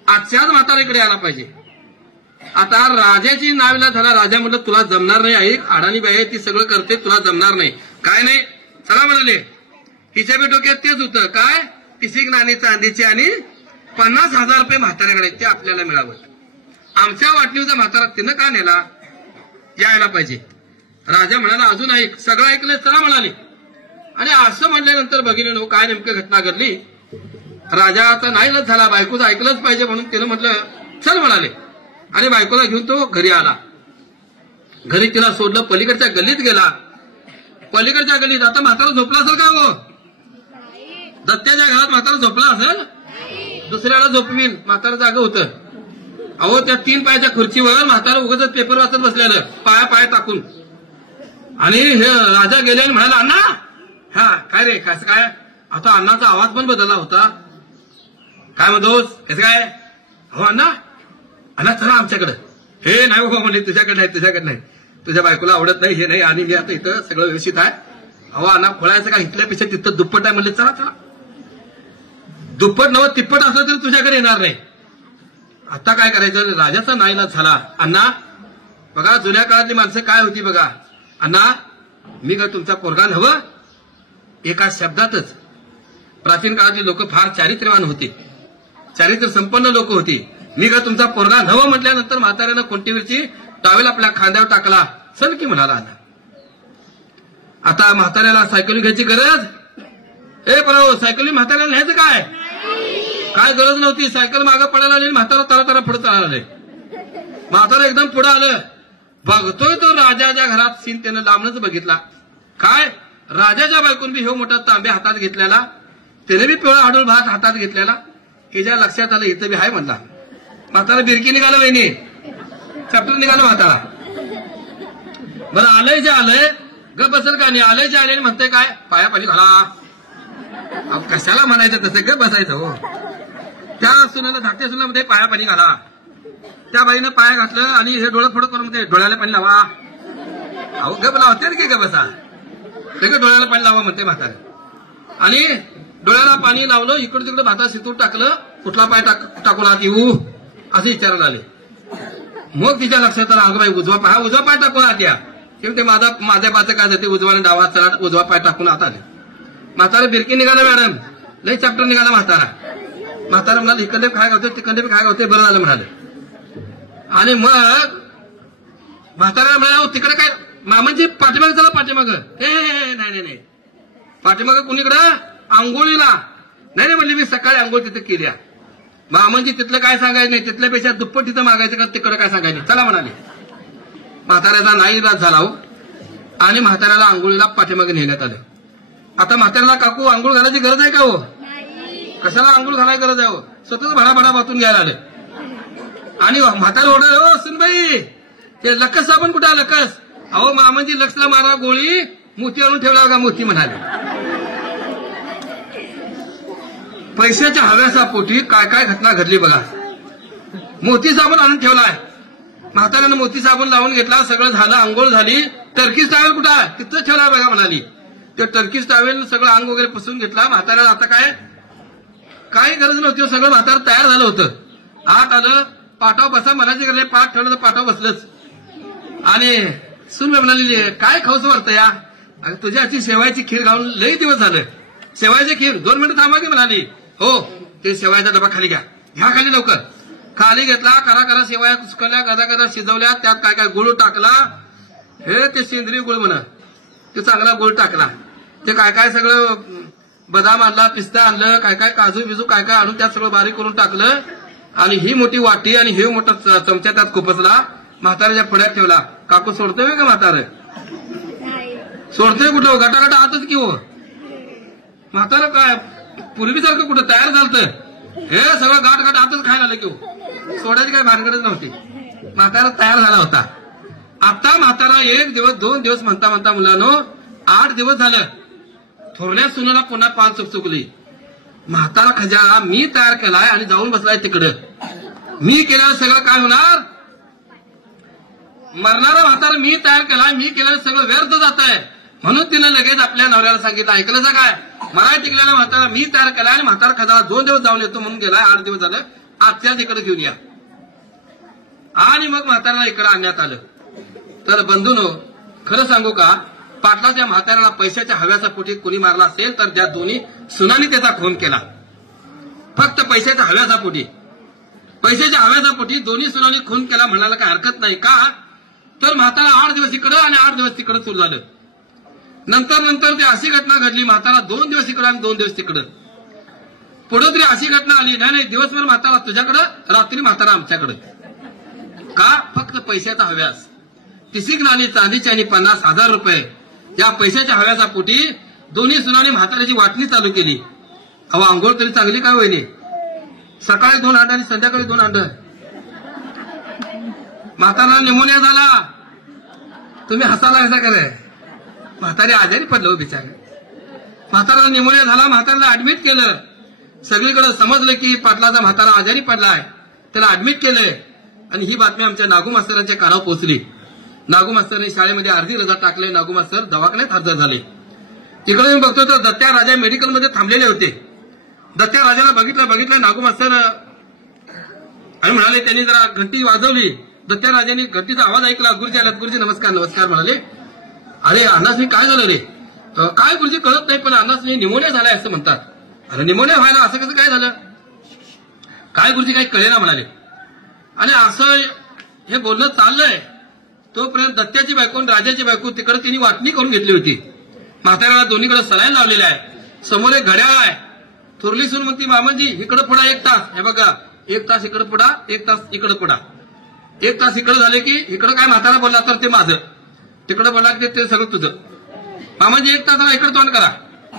आजच्याच म्हाताऱ्याकडे आला पाहिजे. आता राजाची नावीला झाला. राजा म्हणलं तुला जमणार नाही, ऐक अडाणी बाई आहे ती सगळं करते, तुला जमणार नाही. काय नाही चला म्हणाले. तिच्या बी डोक्यात तेच होतं, काय पिसिक नाणी चांदीची आणि 50,000 रुपये म्हाताऱ्याकडे ते आपल्याला मिळावं. आमच्या वाटणीचा म्हातारा तिनं का नेला, यायला पाहिजे. राजा म्हणाला अजून ऐक. सगळं ऐकलं, चला म्हणाले. आणि असं म्हणल्यानंतर भगिनीनो काय नेमकं घटना घडली. राजाचा नाईलाज झाला, बायकोचं ऐकलंच पाहिजे म्हणून तिनं म्हटलं चल म्हणाले. आणि बायकोला घेऊन तो घरी आला. घरी तिला सोडलं, पलीकडच्या गल्लीत गेला. पलीकडच्या गल्लीत आता म्हातारा झोपला असेल का हो, दत्त्याच्या घरात म्हातारा झोपला असेल, दुसऱ्याला झोपवील. म्हातारा जागं होतं. अहो त्या 3 पायाच्या खुर्चीवर म्हातारा उगाच पेपर वाचत बसलेलं, पाया टाकून. आणि हे राजा गेले आणि म्हणाला अण्णा. हा काय रे, कसं काय. आता अण्णाचा आवाज पण बदलला होता. काय म्हणतोस, कसं काय. हो अण्णा, अण्णा चला आमच्याकडे. हे नाही बाबा म्हणजे तुझ्याकडे नाही, तुझ्याकडे नाही, तुझ्या बायकोला आवडत नाही, हे नाही. आणि मी आता इथं सगळं व्यवस्थित आहे. अहो अण्णा खोळायचं का, इथल्यापेक्षा तिथं दुप्पट आहे म्हणले. चला चला. दुप्पट नव तिप्पट असलं तरी तुझ्याकडे येणार नाही. आता काय करायचं. राजाचा नाईलाज झाला. अण्णा बघा जुन्या काळातली माणसं काय होती बघा. अण्णा मी काय तुमचा पोरगा नव्हं. एका शब्दातच प्राचीन काळातली लोक फार चारित्र्यवान होते, चारित्र्य संपन्न लोक होती. मी काय तुमचा पोरगा नवं म्हटल्यानंतर म्हाताऱ्यानं कोणतीवरची टावेल आपल्या खांद्यावर टाकला. चल की म्हणाला. आता म्हाताऱ्याला सायकल घ्यायची गरज. पण सायकली म्हाताऱ्याला न्यायचं काय, काय गरज नव्हती. सायकल मागं पडायला आली, म्हातारा तारा पुढे चालला आले. म्हातारा एकदम पुढे आलं. बघतोय तो राजाच्या घरात सीन त्यानं लांबनच बघितला. काय राजाच्या बायकोन बी हे मोठा तांबे हातात घेतलेला, त्याने बी पिवळा हाडूळ भात हातात घेतलेला. हिच्या लक्षात आलं इथं बी हाय म्हणला. म्हातारा बिरकी निघालं वहिनी, चॅप्टर निघालं म्हातारा. बरं आलंय जे आलंय ग बसल का नाही. आलंय जे आले म्हणते काय पाया पाणी घाला. कशाला म्हणायचं तसं ग बसायचं हो. त्या सुनाला धाकट्या सुनामध्ये पाया पाणी घाला. त्या बाईनं पाया घातलं आणि हे डोळं फोडं करून म्हणते डोळ्याला पाणी लावा. अहो गप लावते की ग बसा, ते डोळ्याला पाणी लावा म्हणते म्हातारे. आणि डोळ्याला पाणी लावलं, इकडे तिकडे भातात शितूर टाकलं. कुठला पाय टाकून आत येऊ असं विचारायला आले. मग तिच्या लक्षात आलं अगं बाई उजवा पाय टाकून आत या. ते माझ्या पाचं काय जाते उजवा आणि डावा, चला उजवा पाय टाकून आत आले. म्हातारा बिरकी निघाला मॅडम, लई चॅप्टर निघाला म्हातारा. म्हातारा म्हणाला इकडे काय गावते तिकडे काय गावते, बरं झालं म्हणाले. आणि मग म्हातारा म्हणाला तिकडे काय मामांची पाठीमाग चला पाठीमाग. नाही नाही पाठीमाग कुणीकडं आंघोळीला. नाही म्हणले मी सकाळी आंघोळ तिथे केल्या. मामांची तिथलं काय सांगायचं नाही, तिथल्यापेक्षा दुप्पट तिथं मागायचं का तिकडं काय सांगायचं, चला म्हणाले. म्हाताऱ्याचा नाईलाज झाला हो. आणि म्हाताऱ्याला आंघोळीला पाठीमागे नेण्यात आलं. आता म्हाताऱ्याला काकू आंघोळ घालायची गरज आहे का हो, कशाला आंघोळ घालायची गरज आहे हो, स्वतःच भडाभडा वाचून घ्यायला आले. आणि म्हातारा ओढाय हो सुनबाई ते लक्कस साबण कुठे लक्कस. अहो मामांची लक्षला मारा गोळी मोती आणून ठेवला का मोती म्हणाले. पैशाच्या हव्यासा पोटी काय काय घटना घडली बघा. मोती साबण आणून ठेवलाय. म्हाताऱ्यानं मोती साबण लावून घेतला, सगळं झालं, आंघोळ झाली. टर्कीस टावेल कुठं आहे तिथं ठेवला बघा म्हणाली. ते टर्कीस टावेल सगळं अंग वगैरे पुसून घेतला. म्हाताऱ्याला आता काय गरज नव्हती, सगळं म्हातारा तयार झालं होतं. आत आलं, पाटाव बसा म्हणायची गरज, पाठ ठेवलं तर पाटाव बसलंच. आणि सुन म्हणाली काय खाऊच वाटतं या, अगं तुझ्या हाती शेवायची खीर घालून लई दिवस झालं. शेवायची खीर 2 मिनिटं थांबा की म्हणाली. हो ते शेवायचा डबा खाली घ्या खाली लवकर. खाली घेतला, करा शेवाया कुचकल्या, गदा शिजवल्या, त्यात काय काय गुळ टाकला. हे ते सेंद्रिय गुळ म्हणा, ते चांगला गुळ टाकला. ते काय काय सगळं बदाम आणला, पिस्ता आणलं, काय काय काजू बिजू काय काय आणून त्यात सगळं बारीक करून टाकलं. आणि ही मोठी वाटी आणि हे मोठा चमचा त्यात खुपसला, म्हाताऱ्याच्या पुढ्यात ठेवला. काकू सोडतोय का म्हातारं? सोडतोय कुठं? गटागटा आतच की हो. म्हातारं काय पूर्वीसारखं कुठं तयार झालं? हे सगळं गाठ आतच खायला आलं की हो. सोडायची काय भानगडच नव्हती. म्हातारा तयार झाला होता. आता म्हातारा 1 दिवस 2 दिवस म्हणता मुलांनो 8 दिवस झालं. थोरल्या सुनाला पुन्हा पाल चुकचुकली. म्हातारा खजाना मी तयार केलाय आणि जाऊन बसलाय तिकडं. मी केल्यावर सगळं काय होणार? मरणारा म्हातारा मी तयार केलाय, मी केल्यावर सगळं व्यर्थ जात आहे. म्हणून तिनं लगेच आपल्या नवऱ्याला सांगितलं, ऐकलं जा काय? मराय टिकलेला म्हातारा मी तयार केलाय आणि म्हातारा खजाना 2 दिवस जाऊन येतो म्हणून गेलाय. 8 दिवस झालं. आजच्या तिकडे घेऊन या. आणि मग म्हाताऱ्याला इकडे आणण्यात आलं. तर बंधूनो खरं सांगू का, पाटलाच्या म्हाताऱ्याला पैशाच्या हव्याचा पोटी कोणी मारला असेल तर त्या दोन्ही सुनांनी त्याचा खून केला. फक्त पैशाच्या हव्याचा पोटी. पैशाच्या हव्याचा पोटी दोन्ही सुनांनी खून केला म्हणायला काही हरकत नाही. का तर म्हातारा 8 दिवस इकडं आणि 8 दिवस तिकडं सुरू झालं. नंतर ती अशी घटना घडली, म्हातारा 2 दिवस इकडं आणि 2 दिवस तिकडं. पुढे तरी अशी घटना आली, नाही दिवसभर म्हातारा तुझ्याकडं, रात्री म्हातारा आमच्याकडं. का? फक्त पैशाचा हव्यास. 30 नाणी चांदीची आणि 50,000 रुपये या पैशाच्या हव्याचा पोटी दोन्ही सुनांनी म्हाताऱ्याची वाटणी चालू केली. अहो आंघोळ तरी चांगली काय होईनी? सकाळी 2 अंड आणि संध्याकाळी 2 अंड. म्हातारा निमोनिया झाला. तुम्ही हसाला कसा करे? म्हातारे आजारी पडलं बिचारे. म्हातारा निमोनिया झाला, म्हाताऱ्याला ऍडमिट केलं. सगळीकडे समजलं की पाटलाचा म्हातारा आजारी पडलाय, त्याला ऍडमिट केलंय. आणि ही बातमी आमच्या नागू मास्तरांच्या कानावर पोहोचली. नागू मास्तरने शाळेमध्ये अर्धी रजा टाकले. नागू मास्तर दवाखान्यात हजर झाले. तिकडे मी बघतो तर दत्त्या राजा मेडिकलमध्ये थांबलेले होते. दत्त्या राजाला बघितलं नागू मास्तर आणि म्हणाले, त्यांनी जरा घंटी वाजवली. दत्त्या राजांनी घंटीचा आवाज ऐकला. गुरुजी आलात. गुरुजी नमस्कार म्हणाले. अरे अण्णासनी काय झालं रे? काय गुरुजी कळत नाही, पण अण्णासनी निमोनिया झालाय असं म्हणतात. अरे निमोनिया व्हायला असं कसं काय झालं? काय गुरुजी काही कळेना म्हणाले. आणि असं हे बोलणं चाललंय तोपर्यंत दत्त्याची बायको आणि राजाची बायको तिकडे तिने वाटणी करून घेतली होती. म्हाताऱ्याला दोन्हीकडे सलाईन लावलेला आहे. समोर एक घड्याळ आहे. थोरली सून म्हणती, मामाजी इकडे पुढा 1 तास. हे बघा 1 तास इकडे पुढा, 1 तास इकडे पुढा. 1 तास इकडे झाले की इकडे काय म्हातारा बोलला तर ते माझं, तिकडे बोलला की ते सगळं तुझं. मामाजी 1 तासाला इकडे तोंड करा.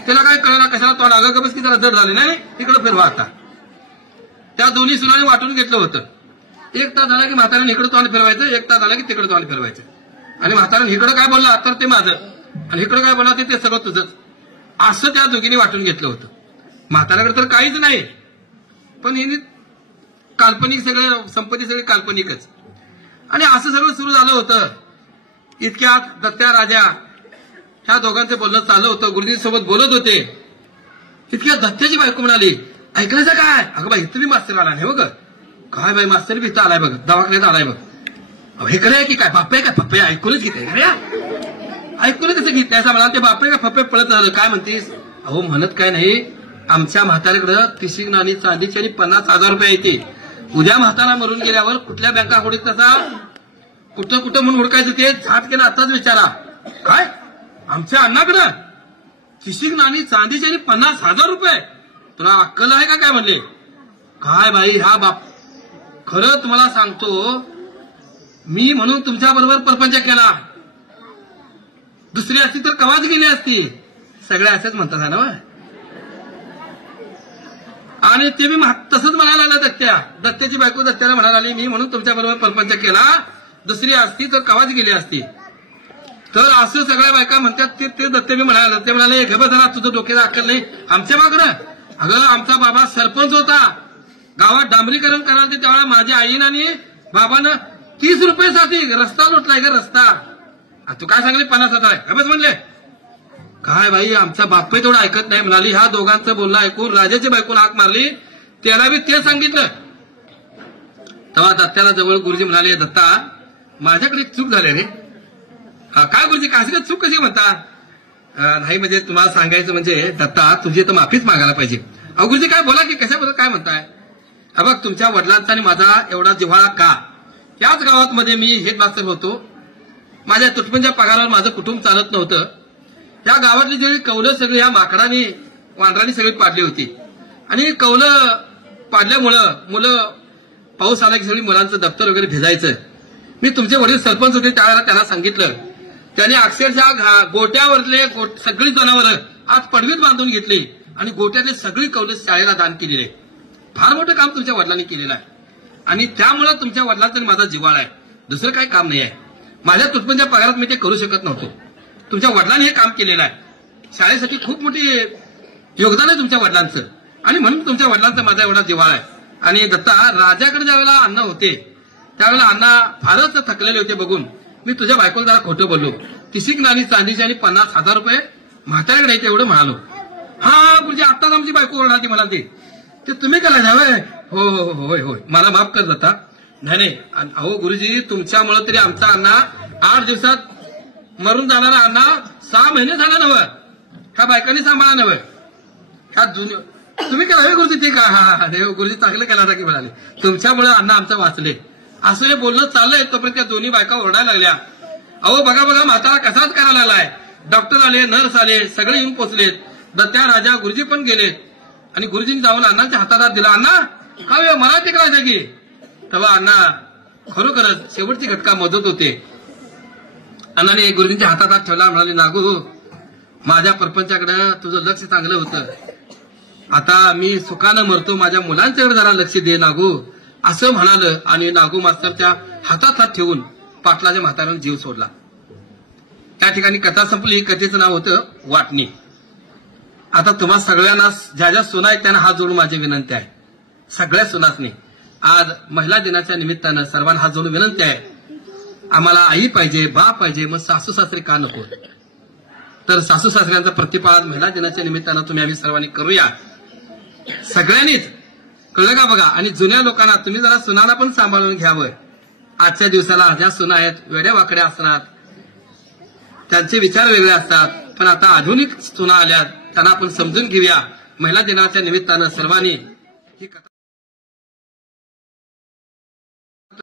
त्याला काय कळणार कशाला तोंड? अगं बस की जरा जड झाले नाही, इकडे फिरवा. आता त्या दोन्ही सुनाने वाटून घेतलं होतं. 1 तास झाला की म्हाताऱ्याने इकडे तोंड फिरवायचं, 1 तास झाला की तिकडे तोंड फिरवायचं. आणि म्हाताऱ्याने इकडे काय बोलला तर ते माझं, आणि इकडे काय बोलला ते सगळं तुझंच. असं त्या दोघींनी वाटून घेतलं होतं. म्हाताऱ्याकडे तर काहीच नाही, पण हिने काल्पनिक सगळं, संपत्ती सगळी काल्पनिकच. आणि असं सगळं सुरू झालं होतं. इतक्यात दत्त्या राजा ह्या दोघांचं बोलणं चाललं होतं. गुरुजींसोबत बोलत होते. इतक्यात दत्त्याची बायको म्हणाली, ऐकलं काय? अगं बाई तुम्ही मास्तर आला नाही बघ. काय बाई मास्तर बी इथं आलाय बघ, दवाखान्यात आलाय बघ. हे करे की काय? बापे काय पप्पे ऐकूनच घेते? ऐकून कसं घेतलंय असं म्हणाल. ते बापे का पप्पे पळत झालं. काय म्हणतीस? अहो म्हणत काय नाही, आमच्या म्हाताऱ्याकडं 30 नाणी चांदीची आणि 50,000 रुपये येते. उद्या म्हातारा मरून गेल्यावर कुठल्या बँका होडीत तसा कुठं म्हणून हुडकायचं ते झाट केलं. आताच विचारा. काय आमच्या अण्णाकडं 30 नाणी चांदीची आणि 50,000 रुपये? तुला अक्कल आहे का काय म्हणले? काय बाई हा बाप, खरं तुम्हाला सांगतो मी म्हणून तुमच्या बरोबर परपंच केला. दुसरी असती तर कवाच गेली असती. सगळे असेच म्हणतात ना. आणि ते मी तसंच म्हणायला आलं. दत्त्याची बायको दत्त्याला म्हणायला आली, मी म्हणून तुमच्या बरोबर परपंच केला. दुसरी असती तर कवाच गेली असती. तर असं सगळ्या बायका म्हणतात. ते दत्ते मी म्हणायला, ते म्हणाले घे जरा तुझं डोक्याचा अक्कल नाही आमच्या मागणं. अगं आमचा बाबा सरपंच होता. गावात डांबरीकरण करायला तेव्हा माझ्या आईनं आणि बाबानं 30 रुपयासाठी रस्ता लोटलाय का रस्ता. तू काय सांगली 50,000 आहे बस म्हणले. काय बाई आमचा बाप तेवढं ऐकत नाही म्हणाली. ह्या दोघांचं बोलणं ऐकून राजाची बायकोला हाक मारली. त्याला बी ते सांगितलं. तेव्हा दत्त्याला जवळ गुरुजी म्हणाले, दत्ता माझ्याकडे एक चूक झाली रे. काय गुरुजी काय चूक कशी म्हणता? नाही म्हणजे तुम्हाला सांगायचं म्हणजे दत्ता तुझी तर माफीच मागायला पाहिजे. अहो गुरुजी काय बोला की कशाबद्दल काय म्हणताय. बघ तुमच्या वडिलांचा आणि माझा एवढा जिव्हाळा का. याच गावात मध्ये मी हेडमास्टर होतो. माझ्या तुटपुंच्या पगारावर माझं कुटुंब चालत नव्हतं. या गावातली जे कौलं सगळी ह्या माकडांनी वांडरांनी सगळी पाडली होती आणि कौलं पाडल्यामुळं मुलं पाऊस आला की सगळी मुलांचं दप्तर वगैरे भिजायचं. मी तुमचे वडील सरपंच होते त्यावेळेला त्यांना सांगितलं. त्यांनी अक्षरशः गोट्यावरले सगळी जनावरं आज पडवीत बांधून घेतली आणि गोट्यातले सगळी कौलं शाळेला दान केलेले. फार मोठं काम तुमच्या वडिलांनी केलेलं आहे आणि त्यामुळं तुमच्या वडिलांचा माझा जिव्हाळा आहे. दुसरं काही काम नाही आहे. माझ्या तुटपुंच्या पगारात मी ते करू शकत नव्हतो. तुमच्या वडिलांनी हे काम केलेलं आहे. शाळेसाठी खूप मोठी योगदान आहे तुमच्या वडिलांचं आणि म्हणून तुमच्या वडिलांचा माझा एवढा जिव्हाळा आहे. आणि दत्ता राजाकडे ज्यावेळेला अण्णा होते त्यावेळेला अण्णा फारच थकलेले होते बघून मी तुझ्या बायकोला जरा खोटं बोललो. 30 नाणी चांदीची आणि 50,000 रुपये म्हाताऱ्याकडे यायचे एवढं म्हणालो. हा गुरुजी आत्ताच आमची बायको ओरडाती मला ते तुम्ही केला जावं. हो हो हो होय होय मला माफ कर दत्ता. नाही अहो गुरुजी तुमच्यामुळे तरी आमचा अण्णा 8 दिवसात मरून जाणारा अण्णा 6 महिने झाला नवं. ह्या बायकांनी सांभाळा नवं. ह्या तुम्ही केला हवे गुरुजी ते का. हा गुरुजी चांगलं केला होता की म्हणाले तुमच्यामुळे अण्णा आमचं वाचले. असं हे बोलणं चाललंय तोपर्यंत त्या दोन्ही बायका ओरडायला लागल्या. अहो बघा बघा म्हातारा कसाच करायला लागलाय. डॉक्टर आले नर्स आले सगळे येऊन पोचलेत. दत्त्या राजा गुरुजी पण गेलेत आणि गुरुजींनी जाऊन अण्णांच्या हातात हात दिला. अण्णा का मला ते करायचं की. तेव्हा अण्णा खरोखरच शेवटची घटका मदत होते. अण्णाने गुरुजींच्या हातात हात ठेवला म्हणाले नागू माझ्या परपंचाकडे तुझं लक्ष चांगलं होतं. आता मी सुखानं मरतो माझ्या मुलांच्याकडे जरा लक्ष दे नागू असं म्हणालं आणि नागू मास्तरच्या हातात हात ठेवून पाटलाच्या म्हाताऱ्याने जीव सोडला. त्या ठिकाणी कथा संपली. कथेचं नाव होतं वाटणी. आता तुम्हा सगळ्यांना ज्या ज्या सुना आहेत त्यांना हात जोडून माझी विनंती आहे. सगळ्या सुनासनी आज महिला दिनाच्या निमित्तानं सर्वांना हात जोडून विनंती आहे. आम्हाला आई पाहिजे बाप पाहिजे मग सासू सासरे का नको. तर सासू सासऱ्यांचा प्रतिपाद महिला दिनाच्या निमित्तानं तुम्ही आम्ही सर्वांनी करूया. सगळ्यांनीच कळलं का बघा. आणि जुन्या लोकांना तुम्ही जरा सुनाला पण सांभाळून घ्यावं. आजच्या दिवसाला ज्या सुना आहेत वेड्या वाकड्या असतात त्यांचे विचार वेगळे असतात. पण आता आधुनिक सुना आल्यात त्यांना आपण समजून घेऊया. महिला दिनाच्या निमित्तानं सर्वांनी ही कथा